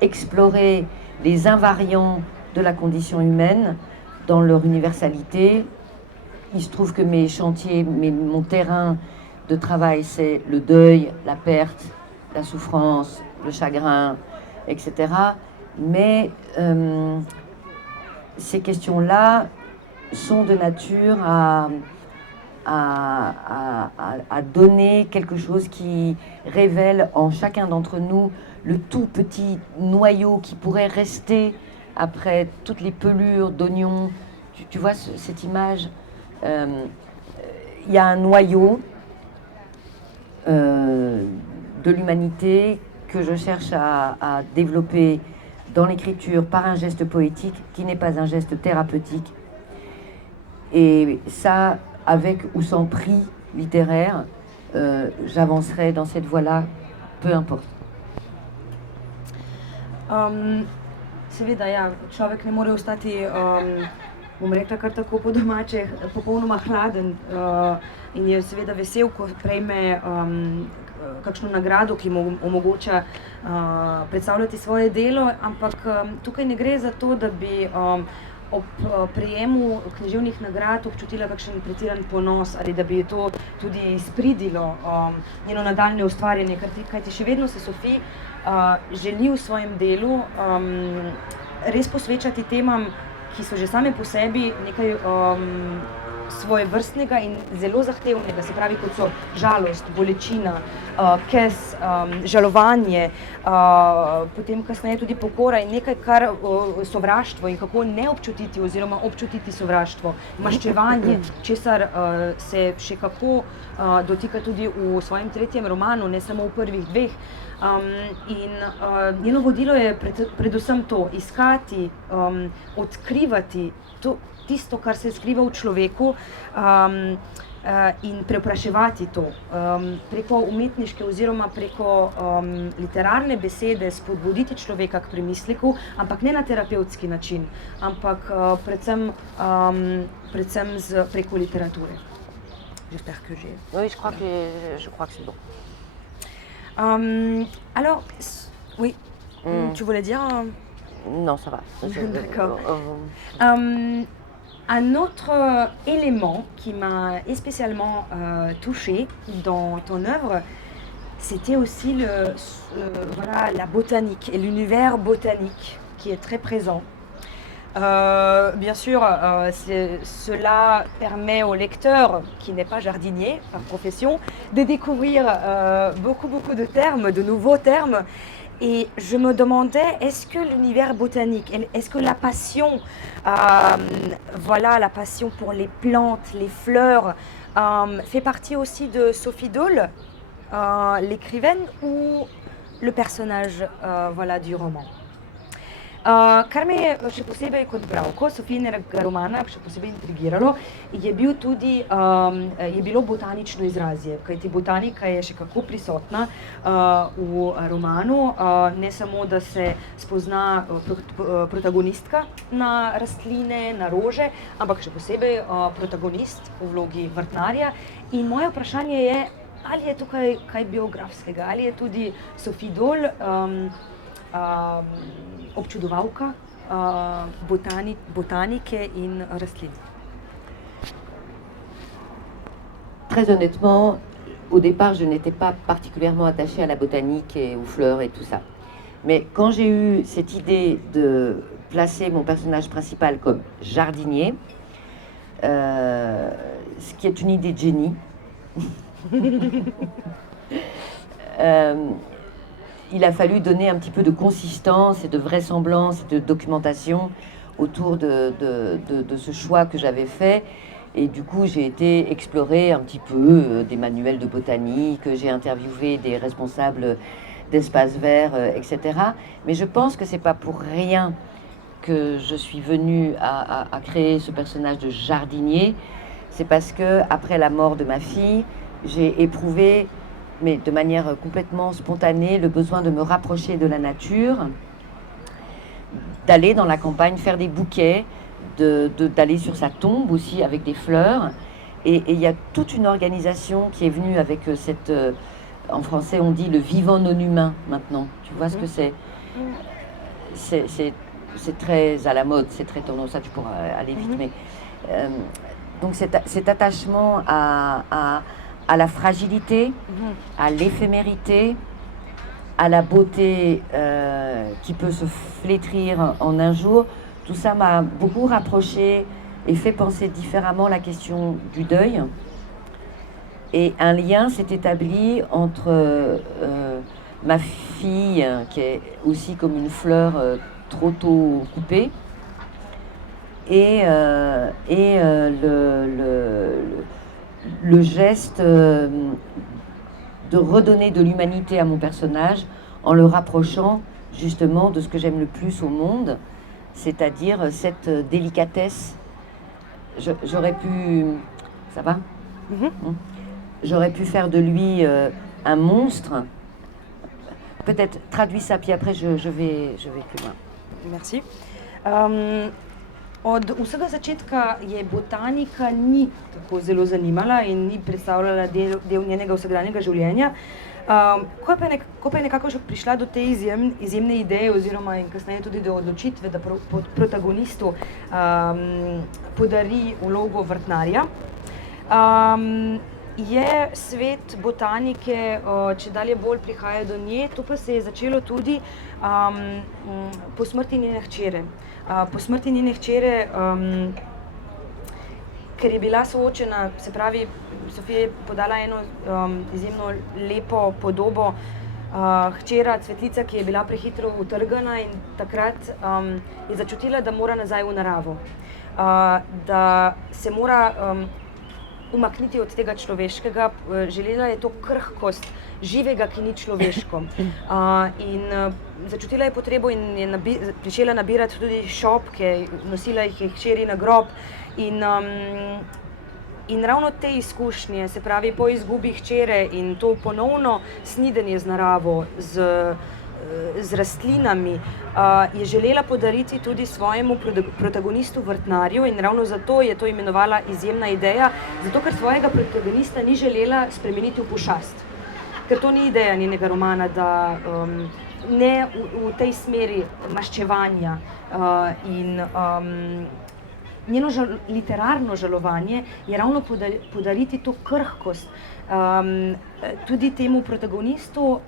explorer les invariants de la condition humaine dans leur universalité. Il se trouve que mes chantiers, mon terrain de travail, c'est le deuil, la perte, la souffrance, le chagrin, etc. Mais ces questions-là sont de nature à donner quelque chose qui révèle en chacun d'entre nous le tout petit noyau qui pourrait rester après toutes les pelures d'oignons. Tu vois cette image, il y a un noyau de l'humanité que je cherche à développer dans l'écriture par un geste poétique qui n'est pas un geste thérapeutique. Et ça, avec ou sans prix littéraire, j'avancerai dans cette voie-là, peu importe. Seveda, ja, človek ne more ostati, bom rekla kar tako po domače, popolnoma hladen in je seveda vesel, ko prejme kakšno nagrado, ki mu omogoča predstavljati svoje delo, ampak tukaj ne gre za to, da bi ob prejemu književnih nagrad občutila kakšen pretiran ponos ali da bi to tudi izpridilo njeno nadaljne ustvarjanje, kajti še vedno se Sophie želi v svojem delu res posvečati temam, ki so že same po sebi nekaj svojevrstnega in zelo zahtevnega, se pravi, kot so žalost, bolečina, kes, žalovanje, potem kasneje tudi pokora in nekaj, kar sovraštvo in kako ne občutiti oziroma občutiti sovraštvo, maščevanje, česar se še kako dotika tudi v svojem tretjem romanu, ne samo v prvih dveh. In njeno vodilo je predvsem to, iskati, odkrivati tisto, kar se skriva v človeku in preopraševati to. Preko umetniške oziroma preko literarne besede spodbuditi človeka k premisleku, ampak ne na terapevtski način, ampak predvsem preko literature. J'espère que j'ai... Oui, je crois que c'est bon. Alors, oui, tu voulais dire Non, ça va. D'accord. Un autre élément qui m'a spécialement touchée dans ton œuvre, c'était aussi voilà, la botanique et l'univers botanique qui est très présent. Bien sûr, cela permet au lecteur, qui n'est pas jardinier par profession, de découvrir beaucoup de termes, de nouveaux termes. Et je me demandais, est-ce que l'univers botanique, est-ce que la passion, voilà, la passion pour les plantes, les fleurs, fait partie aussi de Sophie Dole, l'écrivaine, ou le personnage voilà, du roman? Kar me je še posebej kot bralko Sophinega romana še posebej intrigiralo, je bilo botanično izrazje, kajti botanika je še kako prisotna v romanu, ne samo, da se spozna protagonistka na rastline, na rože, ampak še posebej protagonist v vlogi vrtnarja. In moje vprašanje je, ali je tukaj kaj biografskega, ali je tudi Sophie Dole občudovalka botanike in rastlin. Très honnêtement, au départ, je n'étais pas particulièrement attachée à la botanique et aux fleurs et tout ça. Mais quand j'ai eu cette idée de placer mon personnage principal comme jardinier, ce qui est une idée de génie, il a fallu donner un petit peu de consistance et de vraisemblance et de documentation autour de ce choix que j'avais fait. Et du coup, j'ai été explorer un petit peu des manuels de botanique, j'ai interviewé des responsables d'espaces verts, etc. Mais je pense que c'est pas pour rien que je suis venue à créer ce personnage de jardinier. C'est parce que après la mort de ma fille, j'ai éprouvé, mais de manière complètement spontanée, le besoin de me rapprocher de la nature, d'aller dans la campagne, faire des bouquets, d'aller sur sa tombe aussi avec des fleurs. Et il y a toute une organisation qui est venue avec cette... en français, on dit le vivant non humain maintenant. Tu vois ce que c'est? C'est très à la mode, c'est très tendance, ça tu pourras aller vite. Mais, donc cet attachement à la fragilité, à l'éphémérité, à la beauté qui peut se flétrir en un jour, tout ça m'a beaucoup rapproché et fait penser différemment la question du deuil. Et un lien s'est établi entre ma fille, qui est aussi comme une fleur trop tôt coupée, et le geste de redonner de l'humanité à mon personnage en le rapprochant justement de ce que j'aime le plus au monde, c'est-à-dire cette délicatesse. J'aurais pu... Ça va? J'aurais pu faire de lui un monstre. Peut-être traduis ça, puis après je vais plus loin. Merci. Od vsega začetka je botanika ni tako zelo zanimala in ni predstavljala del njenega vsakdanjega življenja. Ko pa je nekako prišla do te izjemne ideje oziroma in kasneje tudi do odločitve, da protagonistu podari vlogo vrtnarja, je svet botanike čedalje bolj prihajal do nje. To pa se je začelo tudi po smrti njene hčere. Po smrti njene hčere, ker je bila soočena, se pravi, Sofija je podala eno izjemno lepo podobo hčera, cvetlica, ki je bila prehitro utrgana in takrat je začutila, da mora nazaj v naravo. Da se mora umakniti od tega človeškega, želela je to krhkost živega, ki ni človeško. In začutila je potrebo in je pričela nabirati tudi šopke, nosila jih je hčeri na grob. In ravno te izkušnje, se pravi po izgubi hčere in to ponovno snidenje z naravo, z rastlinami, je želela podariti tudi svojemu protagonistu vrtnarju in ravno zato je to imenovala izjemna ideja, zato ker svojega protagonista ni želela spremeniti v pošast. Ker to ni ideja njenega romana, da ne v tej smeri maščevanja in njeno literarno žalovanje je ravno podariti to krhkost tudi temu protagonistu,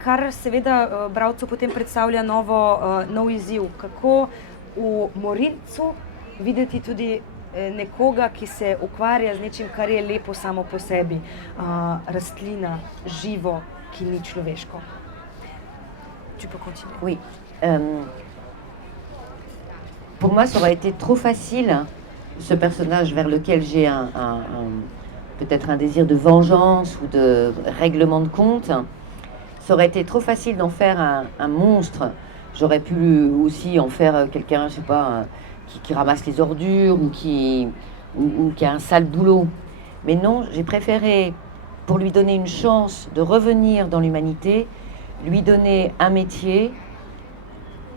kar seveda bralcu potem predstavlja nov izziv, kako v morilcu videti tudi nekoga, ki se ukvarja z nečim, kar je lepo samo po sebi, rastlina, živo, ki ni človeško. Tu peux continuer. Oui. Pour moi, ça aurait été trop facile, ce personnage vers lequel j'ai peut-être un désir de vengeance ou de règlement de compte. Ça aurait été trop facile d'en faire un monstre. J'aurais pu aussi en faire quelqu'un, je sais pas, qui ramasse les ordures ou qui a un sale boulot. Mais non, j'ai préféré, pour lui donner une chance de revenir dans l'humanité, lui donner un métier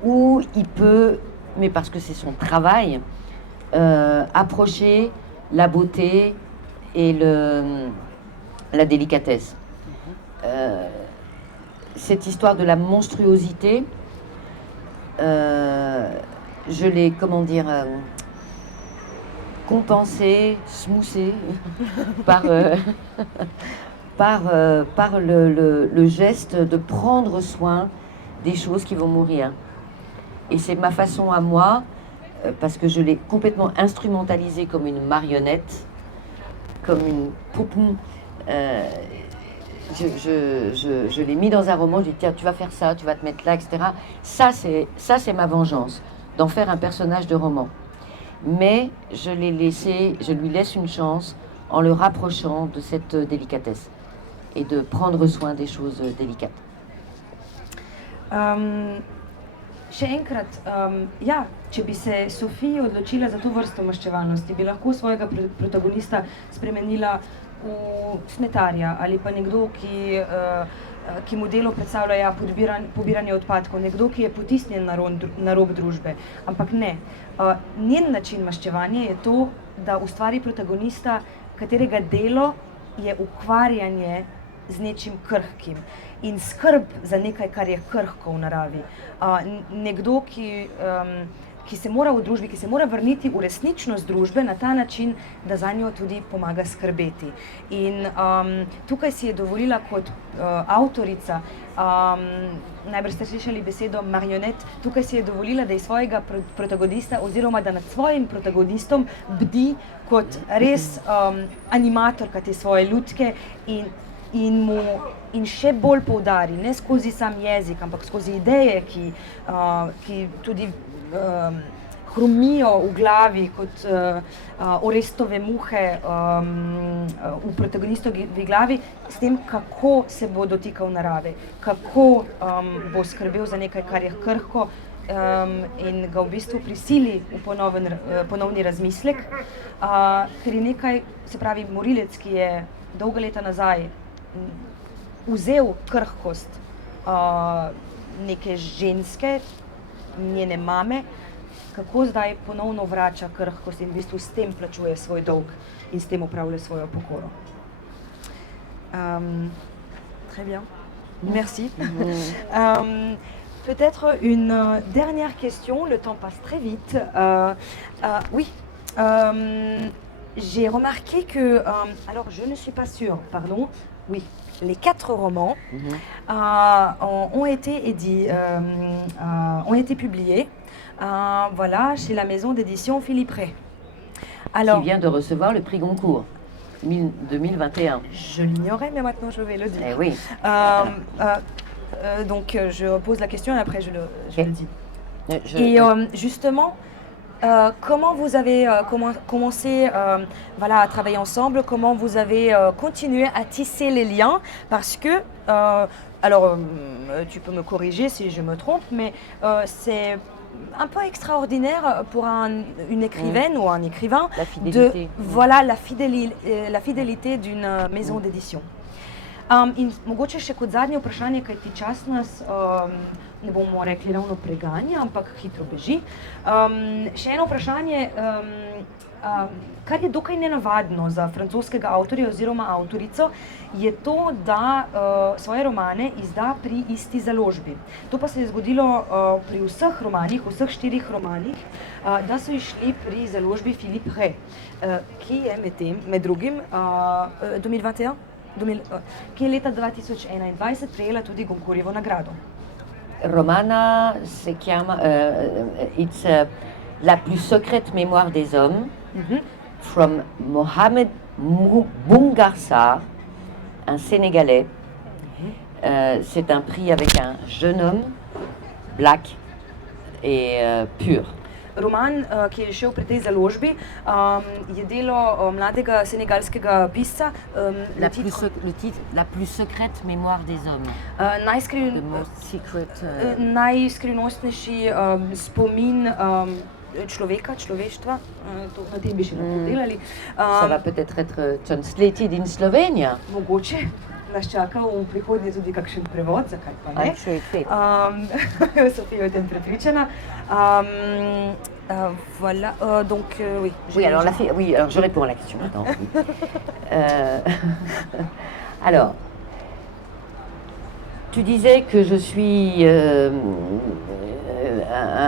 où il peut, mais parce que c'est son travail, approcher la beauté et la délicatesse. Cette histoire de la monstruosité, je l'ai, comment dire, compensée, smoothée par le geste de prendre soin des choses qui vont mourir. Et c'est ma façon à moi, parce que je l'ai complètement instrumentalisée comme une marionnette, comme une poupon. Je l'ai mis dans un roman, je lui ai dit tiens, tu vas faire ça, tu vas te mettre là, etc. Ça c'est ma vengeance, d'en faire un personnage de roman. Mais je lui laisse une chance en le rapprochant de cette délicatesse et de prendre soin des choses délicates. Še enkrat, ja, če bi se Sofija odločila za to vrsto maščevalnosti, bi lahko svojega protagonista spremenila v smetarja ali pa nekdo, ki mu delo predstavlja pobiranje odpadkov, nekdo, ki je potisnjen na rob družbe. Ampak ne, njen način maščevanja je to, da ustvari protagonista, katerega delo je ukvarjanje z nečim krhkim in skrb za nekaj, kar je krhko v naravi. Nekdo, ki se mora v družbi, ki se mora vrniti v resničnost družbe na ta način, da za njo tudi pomaga skrbeti. In tukaj si je dovolila kot avtorica, najbrž ste slišali besedo marionet, tukaj si je dovolila, da je svojega protagonista oziroma da nad svojim protagonistom bdi kot res animatorka te svoje lutke in še bolj poudari, ne skozi sam jezik, ampak skozi ideje, ki tudi hrumijo v glavi kot Orestove muhe v protagonistovi glavi, s tem, kako se bo dotikal narave, kako bo skrbel za nekaj, kar je krhko in ga v bistvu prisili v ponovni razmislek, ker je nekaj, se pravi, morilec, ki je dolga leta nazaj vzel krhkost neke ženske, njene mame, kako zdaj ponovno vrača krhkost in v bistvu s tem plačuje svoj dolg in s tem upravlja svojo pokoro. Très bien. Merci. Peut-être une dernière question, le temps passe très vite. Oui, j'ai remarqué que, alors je ne suis pas sûre, pardon, oui, les 4 romans ont été publiés, voilà, chez la maison d'édition Philippe Ray. Alors, qui vient de recevoir le prix Goncourt 2021. Je l'ignorais, mais maintenant je vais le dire. Eh oui. Donc je pose la question et après je le dis. Justement, comment vous avez commencé voilà, à travailler ensemble, comment vous avez continué à tisser les liens, parce que, alors tu peux me corriger si je me trompe, mais c'est un peu extraordinaire pour une écrivaine ou un écrivain voilà, la fidélité d'une maison d'édition. In mogoče še kot zadnje vprašanje, kajti čas nas, ne bomo rekli ravno preganja, ampak hitro beži. Še eno vprašanje, kar je dokaj nenavadno za francoskega avtorja oziroma avtorico, je to, da svoje romane izda pri isti založbi. To pa se je zgodilo pri vseh romanih, vseh 4 romanih, da so išli pri založbi Philippe Ray, ki je med drugim 2021, ki je leta 2021 prejela tudi Goncourjevo nagrado. Romana se chiama it's La plus secrète mémoire des hommes, from Mohamed Boungarsar, un Sénégalais. C'est un prix avec un jeune homme, black et pur. Roman, ki je šel pri tej založbi, je delo mladega senegalskega pisca. Le titre, La plus secrète mémoire des hommes. Najskrivnostnejši spomin človeštva, na tem bi še lahko delali. Ça va peut-être être translated in Slovenia. Mogoče nas čaka v prihodnje tudi kakšen prevod, zakaj pa ne. I'm sure it fits. Sofia je o tem prepričana. Voilà, donc oui. Oui, alors je réponds à la question maintenant. Alors, tu disais que je suis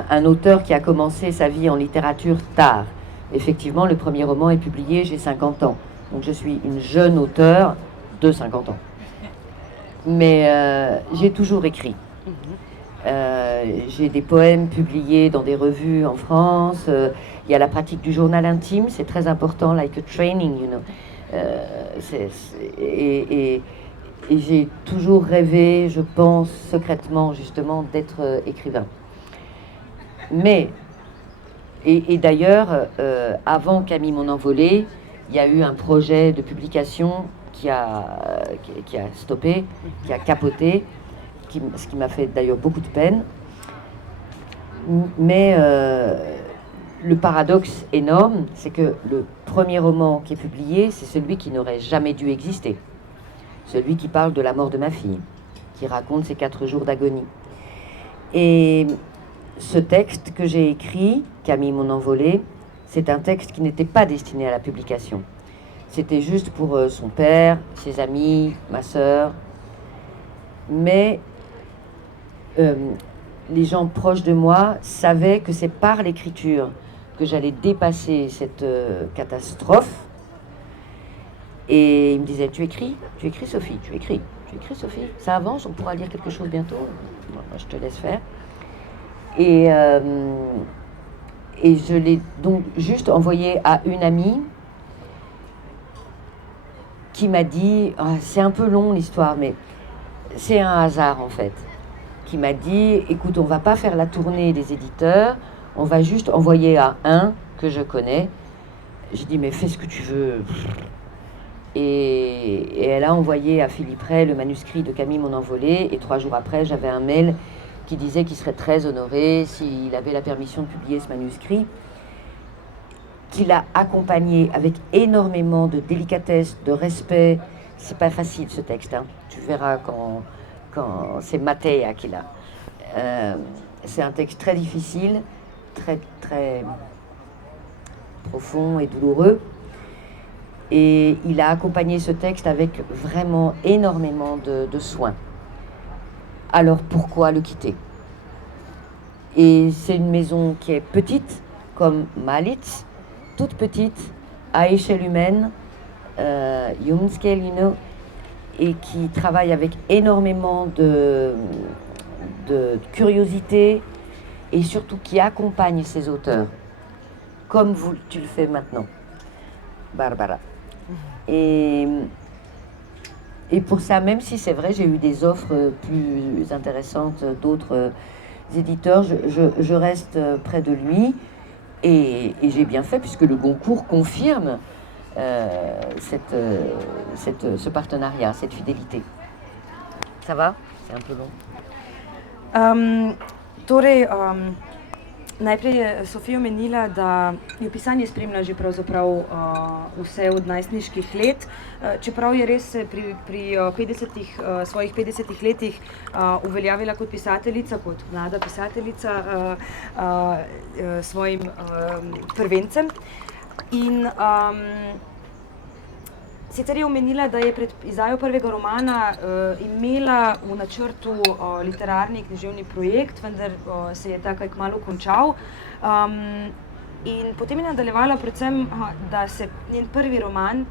un auteur qui a commencé sa vie en littérature tard. Effectivement, le premier roman est publié, j'ai 50 ans. Donc je suis une jeune auteure de 50 ans. Mais j'ai toujours écrit. J'ai des poèmes publiés dans des revues en France. Il y a la pratique du journal intime, c'est très important, like a training, you know. Et j'ai toujours rêvé, je pense, secrètement, justement, d'être écrivain. Mais, et d'ailleurs, avant Camille mon envolé, il y a eu un projet de publication qui a stoppé, qui a capoté, ce qui m'a fait d'ailleurs beaucoup de peine. Mais le paradoxe énorme, c'est que le premier roman qui est publié, c'est celui qui n'aurait jamais dû exister. Celui qui parle de la mort de ma fille, qui raconte ses 4 jours d'agonie. Et ce texte que j'ai écrit, Camille mon envolé, c'est un texte qui n'était pas destiné à la publication. C'était juste pour son père, ses amis, ma sœur. Mais les gens proches de moi savaient que c'est par l'écriture que j'allais dépasser cette catastrophe. Et ils me disaient, tu écris Sophie, tu écris Sophie, ça avance, on pourra lire quelque chose bientôt. Moi, je te laisse faire. Et je l'ai donc juste envoyé à une amie qui m'a dit, c'est un peu long l'histoire, mais c'est un hasard en fait, qui m'a dit, écoute, on va pas faire la tournée des éditeurs, on va juste envoyer à un que je connais. J'ai dit, mais fais ce que tu veux. Et elle a envoyé à Philippe Ray le manuscrit de Camille Mon Envolé, et 3 jours après, j'avais un mail qui disait qu'il serait très honoré s'il avait la permission de publier ce manuscrit, qu'il a accompagné avec énormément de délicatesse, de respect. C'est pas facile ce texte, hein. Tu verras quand c'est Matéa qui l'a. C'est un texte très difficile, très, très profond et douloureux. Et il a accompagné ce texte avec vraiment énormément de soin. Alors pourquoi le quitter? Et c'est une maison qui est petite, comme Malitz, toute petite, à échelle humaine, Jungskelino, et qui travaille avec énormément de curiosité, et surtout qui accompagne ses auteurs, comme tu le fais maintenant, Barbara. Et pour ça, même si c'est vrai, j'ai eu des offres plus intéressantes d'autres éditeurs, je reste près de lui, et j'ai bien fait, puisque le Goncourt confirme ce partenariat, cette fidélité. Ça va? C'est un peu long. Najprej je Sofija omenila, da jo pisanje spremlja že pravzaprav vse od najstniških let, čeprav je res se pri svojih 50 letih uveljavila kot pisateljica, kot mlada pisateljica svojim prvencem. In sicer je omenila, da je pred izdajo prvega romana imela v načrtu literarni književni projekt, vendar se je ta kaj kmalu končal. In potem je nadaljevala predvsem, da se njen prvi roman,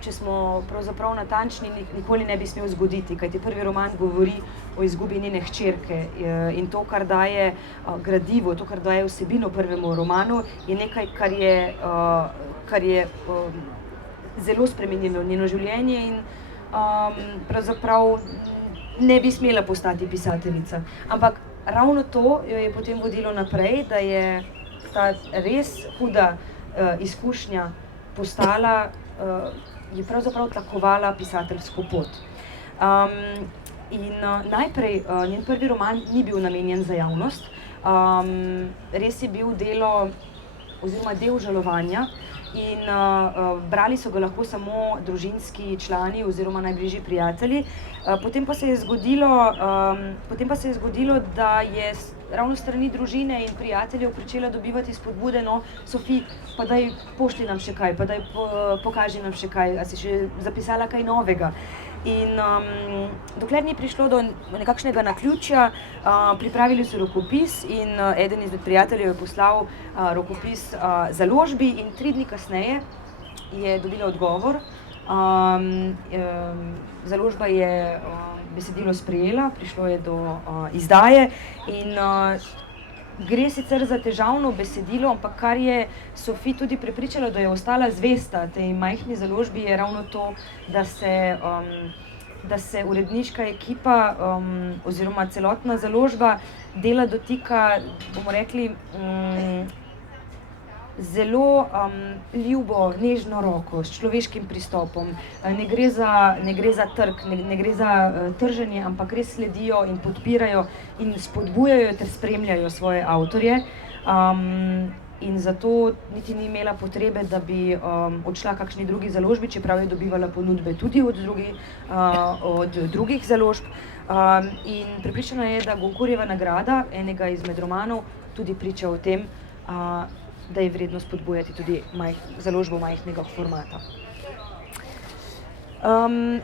če smo pravzaprav natančni, nikoli ne bi smel zgoditi, kajti prvi roman govori o izgubi njene hčerke, in to, kar daje gradivo, to, kar daje vsebino prvemu romanu, je nekaj, kar je zelo spremenilo njeno življenje in pravzaprav ne bi smela postati pisateljica. Ampak ravno to jo je potem vodilo naprej, da je ta res huda izkušnja je pravzaprav tlakovala pisateljsko pot. In najprej njen prvi roman ni bil namenjen za javnost, res je bil del žalovanja. In brali so ga lahko samo družinski člani oziroma najbližji prijatelji. Potem pa se je zgodilo, da je ravno s strani družine in prijateljev pričela dobivati spodbude, no, Sofi, pa daj pošlji nam še kaj, pa daj pokaži nam še kaj, a si še zapisala kaj novega. In dokler ni prišlo do nekakšnega naključja, pripravili so rokopis in eden izmed prijateljev je poslal rokopis založbi in 3 dni kasneje je dobila odgovor. Založba je besedilo sprejela, prišlo je do izdaje in gre sicer za težavno besedilo, ampak kar je Sofi tudi prepričalo, da je ostala zvesta tej majhni založbi, je ravno to, da se uredniška ekipa oziroma celotna založba dela dotika, bomo rekli, zelo ljubo, nežno roko, s človeškim pristopom. Ne gre za trg, ne gre za trženje, ampak res sledijo in podpirajo in spodbujajo ter spremljajo svoje avtorje. In zato niti ni imela potrebe, da bi odšla kakšni drugi založbi, čeprav je dobivala ponudbe tudi od drugih založb. In prepričana je, da Goncourtjeva nagrada, enega izmed romanov, tudi priča o tem, da je vredno spodbujati tudi založbo majhnega formata.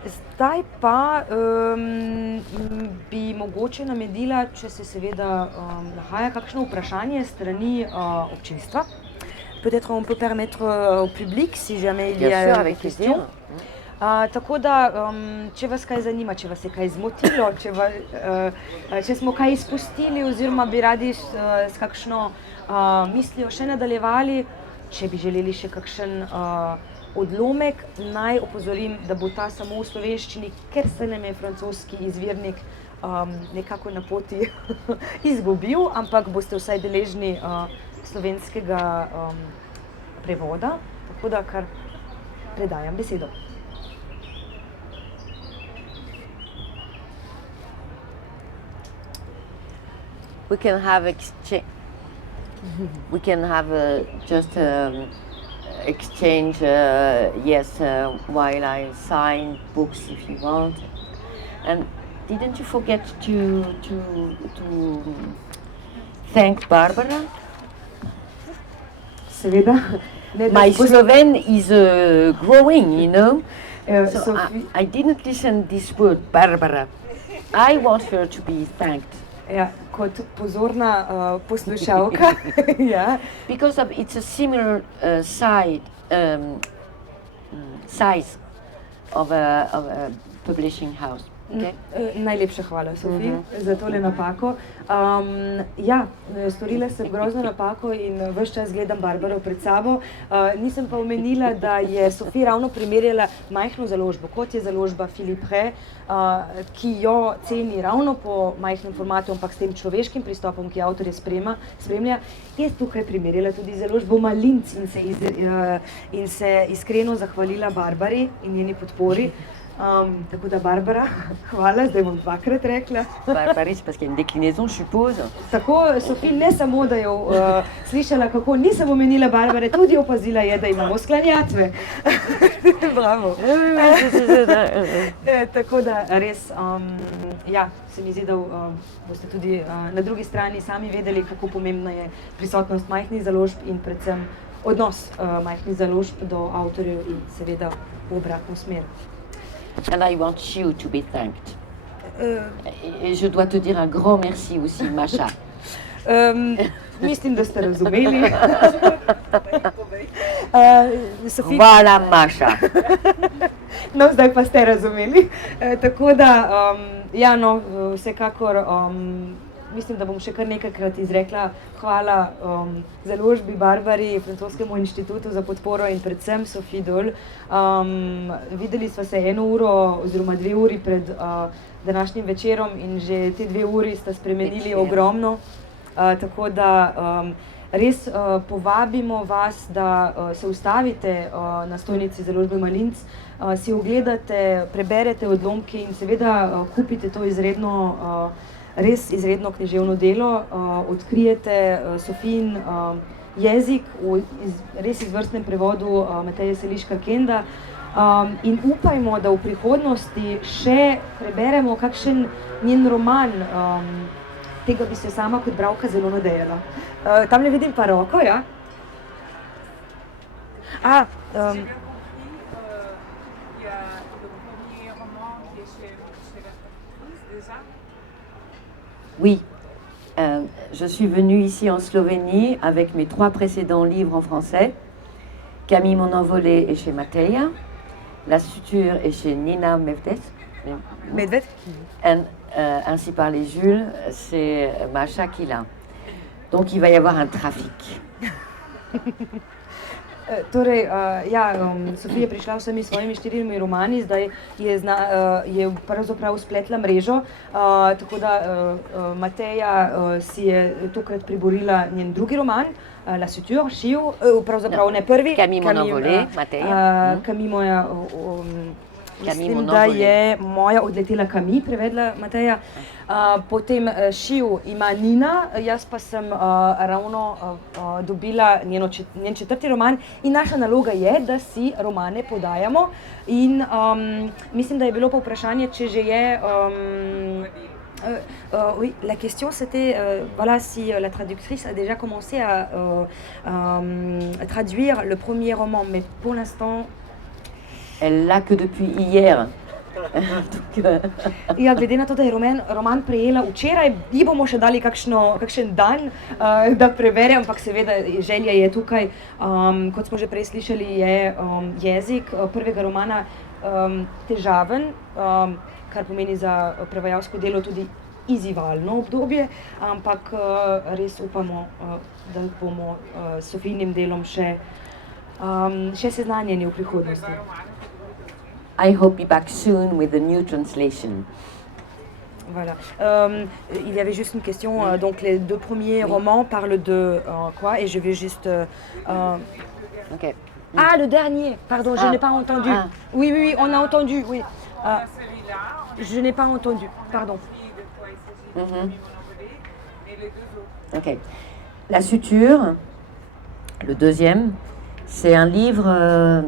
Zdaj pa bi mogoče namedila, če se seveda nahaja kakšno vprašanje strani občinstva. Peut-être on peut permettre au public, si jamais il y a des questions. Tako da, če vas kaj zanima, če vas je kaj zmotilo, če smo kaj izpustili oziroma bi radi s kakšno mislijo še nadaljevali, če bi želeli še kakšen odlomek, naj opozorim, da bo ta samo v slovenščini, ker se nam je francoski izvirnik nekako na poti izgubil, ampak boste vsaj deležni slovenskega prevoda, tako da kar predajam besedo. We can have just exchange, yes, while I sign books if you want. And didn't you forget to thank Barbara? Seveda. My Slovene is growing, you know. So Sophie, I didn't listen this word, Barbara. I want her to be thanked. ja, kot pozorna poslušalka, ja. Because it's a similar size of a publishing house. Okay? Najlepša hvala, Sofi, za tole napako. Ja, storila sem grozno napako in ves čas gledam Barbaro pred sabo. Nisem pa omenila, da je Sofi ravno primerjala majhno založbo, kot je založba Philippe Ray, ki jo ceni ravno po majhnem formatu, ampak s tem človeškim pristopom, ki avtorje spremlja, je tukaj primerjala tudi založbo Malinc in se iskreno zahvalila Barbari in njeni podpori. Tako da Barbara, hvala, zdaj bom dvakrat rekla. Barbara, parce qu'il y a une déclinaison, je suppose. Tako, Sofi, ne samo, da jo slišala, kako nisem omenila Barbare, tudi opazila je, da imamo sklanjatve. Bravo. Tako da res, ja, se mi zdi, da boste tudi na drugi strani sami vedeli, kako pomembna je prisotnost majhnih založb in predvsem odnos majhnih založb do avtorjev in seveda v obratno smer. And I want you to be thanked. Et je dois te dire un grand merci aussi, Masha. Mislim, da ste razumeli. Sophie, Voilà, Masha. no, zdaj pa ste razumeli. Tako da, ja, no, vsekakor, mislim, da bom še kar nekajkrat izrekla hvala založbi Barbari, Francoskemu inštitutu za podporo in predvsem Sophie Dol. Videli sva se 1 uro oziroma 2 uri pred današnjim večerom in že te 2 uri sta spremenili ogromno. Tako da res povabimo vas, da se ustavite na stojnici založbe Malinc, si ogledate, preberete odlomke in seveda kupite to res izredno književno delo, odkrijete Sofijin jezik v res izvrstnem prevodu Mateje Seliška Kenda in upajmo, da v prihodnosti še preberemo kakšen njen roman. Tega bi se sama kot bralka zelo nadejala. Tamle vidim pa roko, ja? Oui, je suis venue ici en Slovénie avec mes 3 précédents livres en français. Camille mon envolée est chez Mateja, La suture est chez Nina Medved. Ainsi parlait Jules, c'est Masha qui l'a. Donc il va y avoir un trafic. Torej, ja, Sofija je prišla vsemi svojimi 4 romani, zdaj je pravzaprav spletla mrežo, tako da Mateja si je tokrat priborila njen drugi roman, La suture, Šiv, pravzaprav ne prvi. Camille mon envolée, Mateja. Camille moja, mislim, da je moja odletela Camille, prevedla Mateja. Potem Šiv ima Nina, jaz pa sem ravno dobila njen 4. roman in naša naloga je, da si romane podajamo in mislim, da je bilo pa vprašanje, če že je... Oui, la question c'était, voilà, si la traductrice a déjà commencé à traduire le premier roman, mais pour l'instant... Elle l'a que depuis hier. Ja, glede na to, da je roman prejela včeraj, ji bomo še dali kakšen dan, da prebere, ampak seveda želja je tukaj. Kot smo že prej slišali, je jezik prvega romana težaven, kar pomeni za prevajalsko delo tudi izzivalno obdobje, ampak res upamo, da bomo s Sofijinim delom še seznanjeni v prihodnosti. I hope be back soon with a new translation. Voilà. Il y avait juste une question. Donc, les deux premiers romans parlent de quoi? Et je vais juste. Ok. Ah, le dernier. Pardon, je Ah. n'ai pas entendu. Ah. Oui, oui, oui, on a entendu. Oui. Je n'ai pas entendu. Pardon. Mhm. Ok. La suture, le deuxième, c'est un livre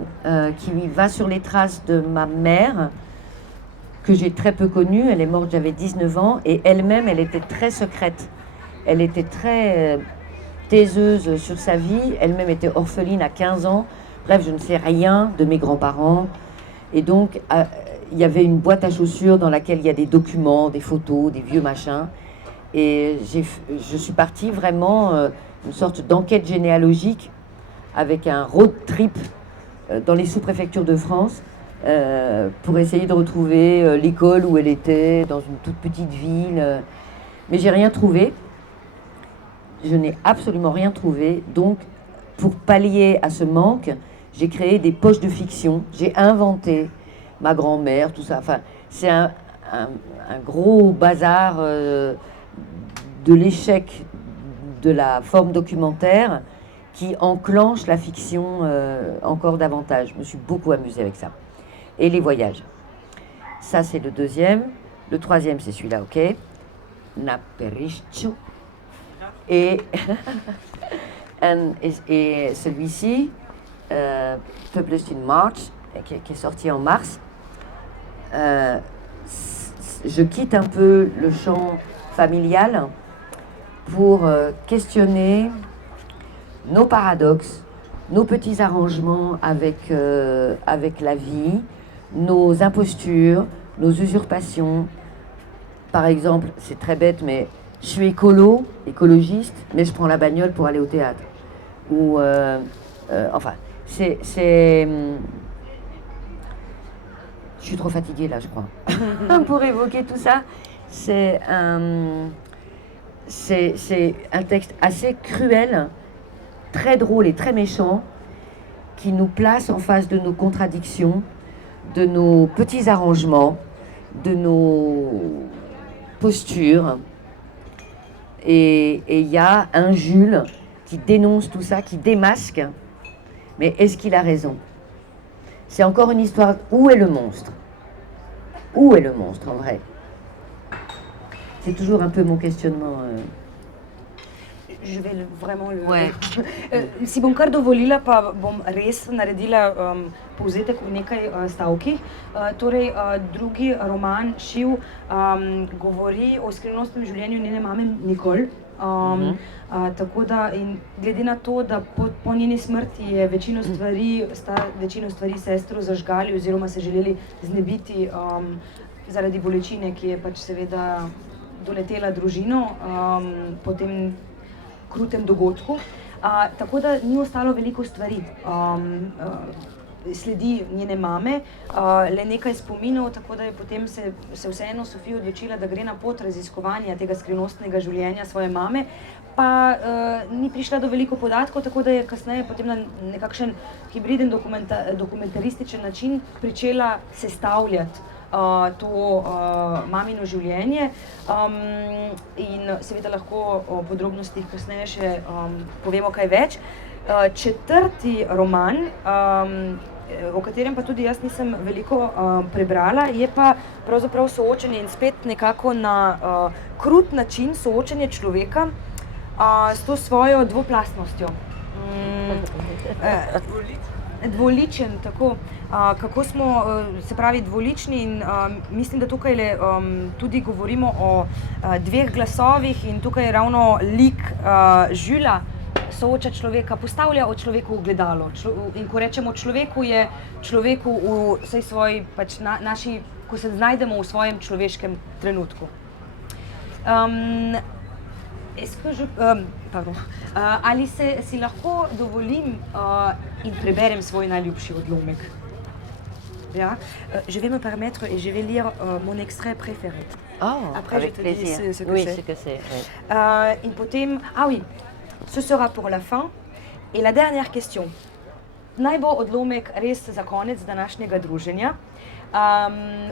qui va sur les traces de ma mère, que j'ai très peu connue. Elle est morte, j'avais 19 ans, et elle-même, elle était très secrète. Elle était très taiseuse sur sa vie. Elle-même était orpheline à 15 ans. Bref, je ne sais rien de mes grands-parents. Et donc, il y avait une boîte à chaussures dans laquelle il y a des documents, des photos, des vieux machins. Et je suis partie vraiment une sorte d'enquête généalogique avec un road trip dans les sous-préfectures de France pour essayer de retrouver l'école où elle était, dans une toute petite ville. Mais j'ai rien trouvé. Je n'ai absolument rien trouvé. Donc, pour pallier à ce manque, j'ai créé des poches de fiction. J'ai inventé ma grand-mère, tout ça. Enfin, c'est un gros bazar de l'échec de la forme documentaire qui enclenche la fiction encore davantage. Je me suis beaucoup amusée avec ça. Et les voyages. Ça, c'est le deuxième. Le troisième, c'est celui-là, ok. Naperichu. Et, et celui-ci, Published in March, qui est sorti en mars. Je quitte un peu le champ familial pour questionner nos paradoxes, nos petits arrangements avec la vie, nos impostures, nos usurpations. Par exemple, c'est très bête, mais je suis écologiste, mais je prends la bagnole pour aller au théâtre. Ou, enfin, c'est je suis trop fatiguée là, je crois, pour évoquer tout ça. C'est un texte assez cruel, très drôle et très méchant, qui nous place en face de nos contradictions, de nos petits arrangements, de nos postures. Et il y a un Jules qui dénonce tout ça, qui démasque. Mais est-ce qu'il a raison? C'est encore une histoire. Où est le monstre? Où est le monstre en vrai? C'est toujours un peu mon questionnement. Je vais vraiment le. Ouais. Si bom kar dovolila, pa bom res naredila povzetek v nekaj stavkih. Torej, drugi roman, Šiv, govori o skrivnostnem življenju njene mame Nikol. Tako da, in glede na to, da po njeni smrti je večino stvari sestro zažgali oziroma se želeli znebiti zaradi bolečine, ki je pač seveda doletela družino po tem krutem dogodku. Tako da ni ostalo veliko stvari. Sledi njene mame, le nekaj spominov, tako da je potem se vseeno Sofija odločila, da gre na pot raziskovanja tega skrivnostnega življenja svoje mame, pa ni prišla do veliko podatkov, tako da je kasneje potem na nekakšen hibriden dokumentarističen način pričela sestavljati to mamino življenje in seveda lahko o podrobnostih kasneje še povemo kaj več. Četrti roman, o katerem pa tudi jaz nisem veliko prebrala, je pa pravzaprav soočenje in spet nekako na krut način soočenje človeka s to svojo dvoplastnostjo. Dvoličen, tako. Kako smo, se pravi, dvolični in mislim, da tukaj tudi govorimo o dveh glasovih in tukaj ravno lik Žula sooča človeka, postavlja o človeku ogledalo. In ko rečemo človeku, je človeku v vsej svoji, pač naši, ko se znajdemo v svojem človeškem trenutku. Ali si lahko dovolim in preberem svoj najljubši odlomek? Ja. Je vais me permettre et je vais lire mon extrait préféré. Oh, après, avec je te plaisir. dis ce que oui, c'est. ce que c'est. Oui. Et potem, ah oui, ce sera pour la fin. Et la dernière question. Naj bo odlomek res za konec današnjega druženja.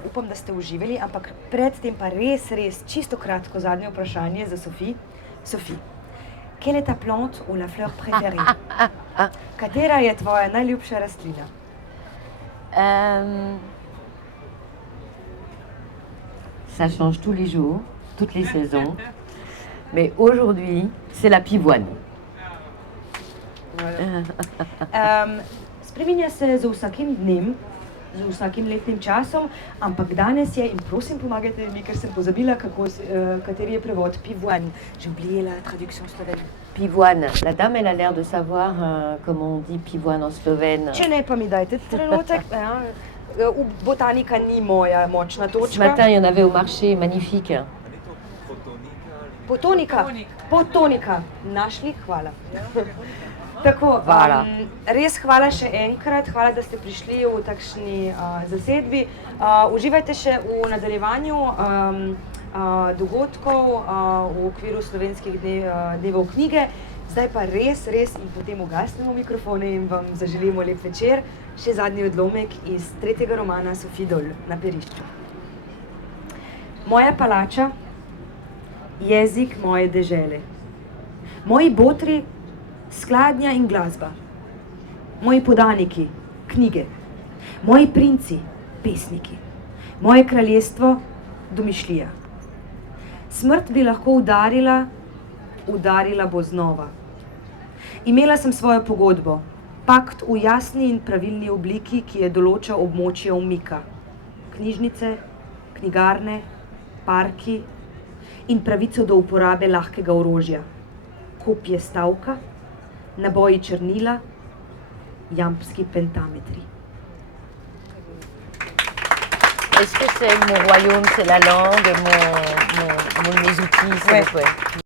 Upam, da ste uživali, ampak predtem pa res čisto kratko zadnje vprašanje za Sophie. Sophie, quelle est ta plante ou la fleur préférée? Katera je tvoja najljubša rastlina? Ça change tous les jours, toutes les saisons. Mais aujourd'hui, c'est la pivoine. Spreminja se z vsakim dnem, z vsakim letnim časom, ampak danes je, in prosim pomagajte mi, ker sem pozabila, kateri je prevod pivoine. J'ai oublié la traduction slovène. Pivoine. La dame, elle a l'air de savoir comment on dit pivoine en slovène. Če ne, pa mi dajte trenutek. Botanika ni moja močna točka. Ce matin, il y en avait au marché, magnifique. Potonika. Našli, hvala. Tako, res hvala še enkrat, hvala, da ste prišli v takšni zasedbi. Uživajte še v nadaljevanju dogodkov v okviru slovenskih dnevov knjige. Zdaj pa res in potem ugasnemo mikrofone in vam zaželimo lep večer. Še zadnji odlomek iz 3. romana Sophie Doll, Na Perišču. Moja palača, jezik moje dežele. Moji botri, skladnja in glasba. Moji podaniki, knjige. Moji princi, pesniki. Moje kraljestvo, domišljija. Smrt bi lahko udarila bo znova. Imela sem svojo pogodbo, pakt v jasni in pravilni obliki, ki je določal območje umika. Knjižnice, knjigarne, parki in pravico do uporabe lahkega orožja. Kopje stavka, naboji črnila, jampski pentametri. Est-ce que c'est mon royaume, c'est la langue, mes outils, c'est le poète?